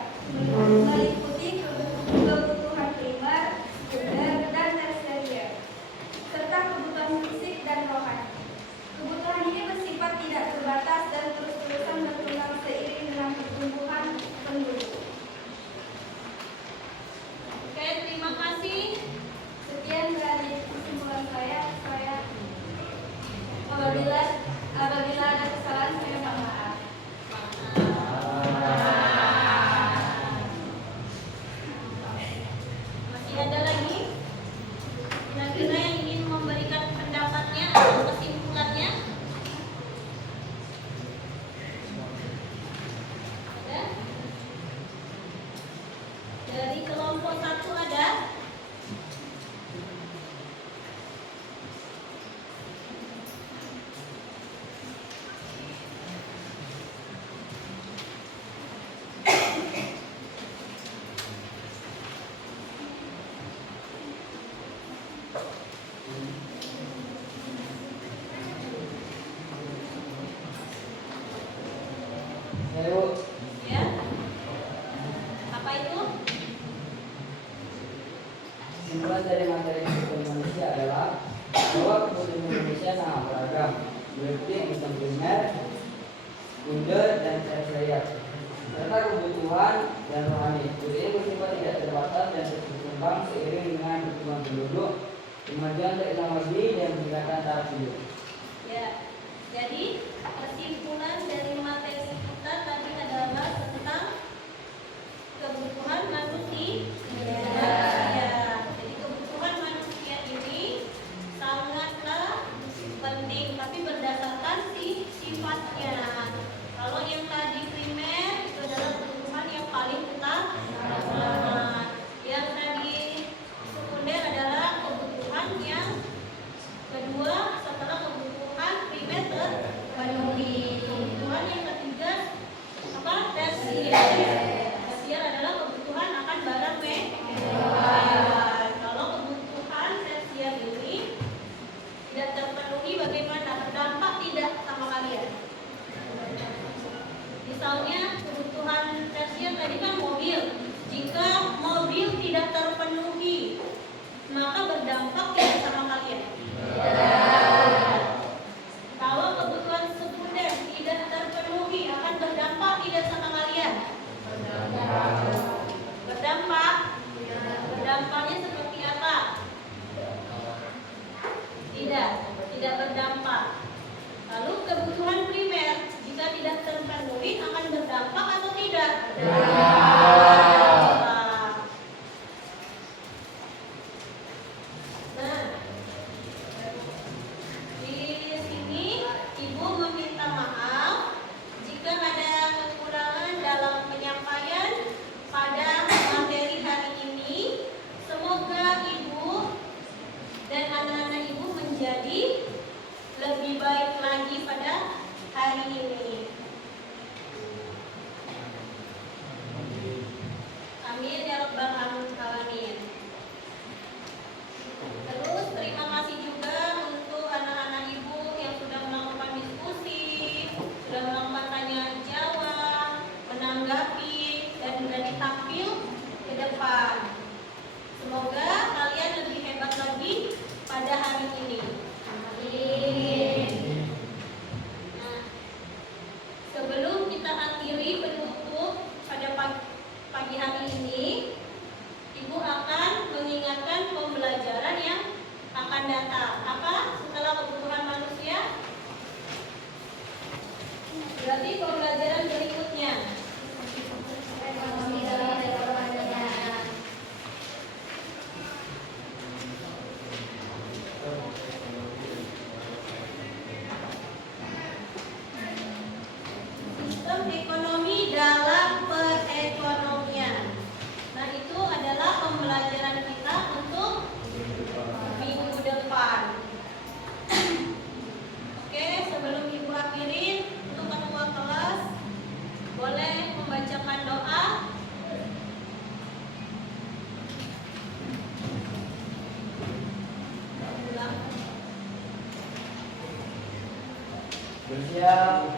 meliputi kebutuhan primer, sekunder, dan tersier, serta kebutuhan fisik dan rohani. Kebutuhan ini bersifat tidak terbatas dan terus-terusan berkembang seiring dengan pertumbuhan penduduk. Oke, terima kasih. Sekian dari kesimpulan saya. Apabila ada kesalahan saya minta maaf. Masih ada lagi? Kira-kira yang ingin memberikan pendapatnya atau kesimpulannya? Ada? Dari kelompok 1 ada? Ayo, Ya. Apa itu? kesimpulan dari materi kebutuhan manusia adalah bahwa kebutuhan manusia sangat beragam, meliputi kebutuhan primer, sekunder, dan tersier, serta kebutuhan dan rohani. Kebutuhan ini bersifat tidak terbatas dan terus berkembang seiring dengan pertumbuhan penduduk, kemajuan teknologi, dan peningkatan taraf hidup. Ya. Jadi kesimpulan dari materi kita tadi adalah tentang kebutuhan manusia. Ya. Jadi kebutuhan manusia ini sangatlah penting, tapi berdasarkan sifatnya. Kalau yang tadi primer itu adalah kebutuhan yang paling utama. Yang tadi sekunder adalah kebutuhan yang kedua setelah kebutuhan primer terpenuhi. Kebutuhan yang ketiga tidak terpenuhi, maka berdampak tidak sama kalian? Kalau kebutuhan sekunder tidak terpenuhi, akan berdampak tidak sama kalian? Berdampak. Berdampaknya seperti apa? Tidak berdampak. Lalu kebutuhan primer jika tidak terpenuhi akan berdampak atau tidak? Nah, di sini Ibu meminta maaf jika ada kekurangan dalam penyampaian pada materi hari ini. Semoga Ibu dan anak-anak Ibu menjadi lebih baik lagi pada hari ini. Amin ya rabbal alamin. Terus terima kasih juga untuk anak-anak Ibu yang sudah melakukan diskusi, sudah melakukan tanya jawab, menanggapi, dan berani tampil ke depan. Semoga kalian lebih hebat lagi pada hari ini. Amin. Nah, sebelum kita akhiri penutup pada pagi hari ini, Ibu akan mengingatkan pembelajaran yang akan datang. Apa setelah kebutuhan manusia? Berarti pembelajaran berikutnya. Ekonomi dalam reformanya. Sistem ekonomi dalam perekonomian. Nah, itu adalah pembelajaran kita untuk minggu depan. Oke, sebelum Ibu akhirin, untuk ketua kelas boleh membacakan doa. Bersiap.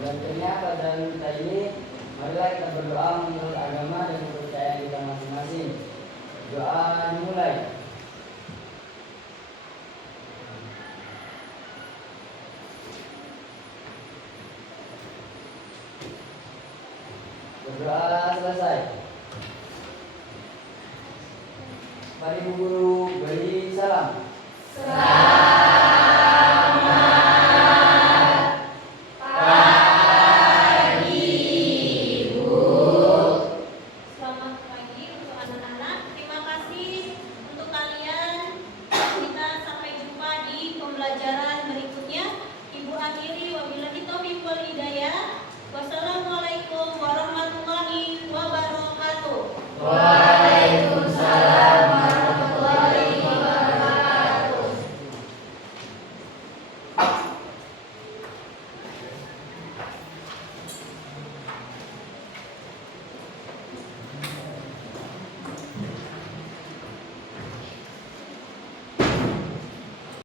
Berakhirnya pelajaran kita ini, marilah kita berdoa menurut agama dan kepercayaan kita masing-masing. Doa dimulai. Berdoa selesai. Mari Bu Guru beri salam.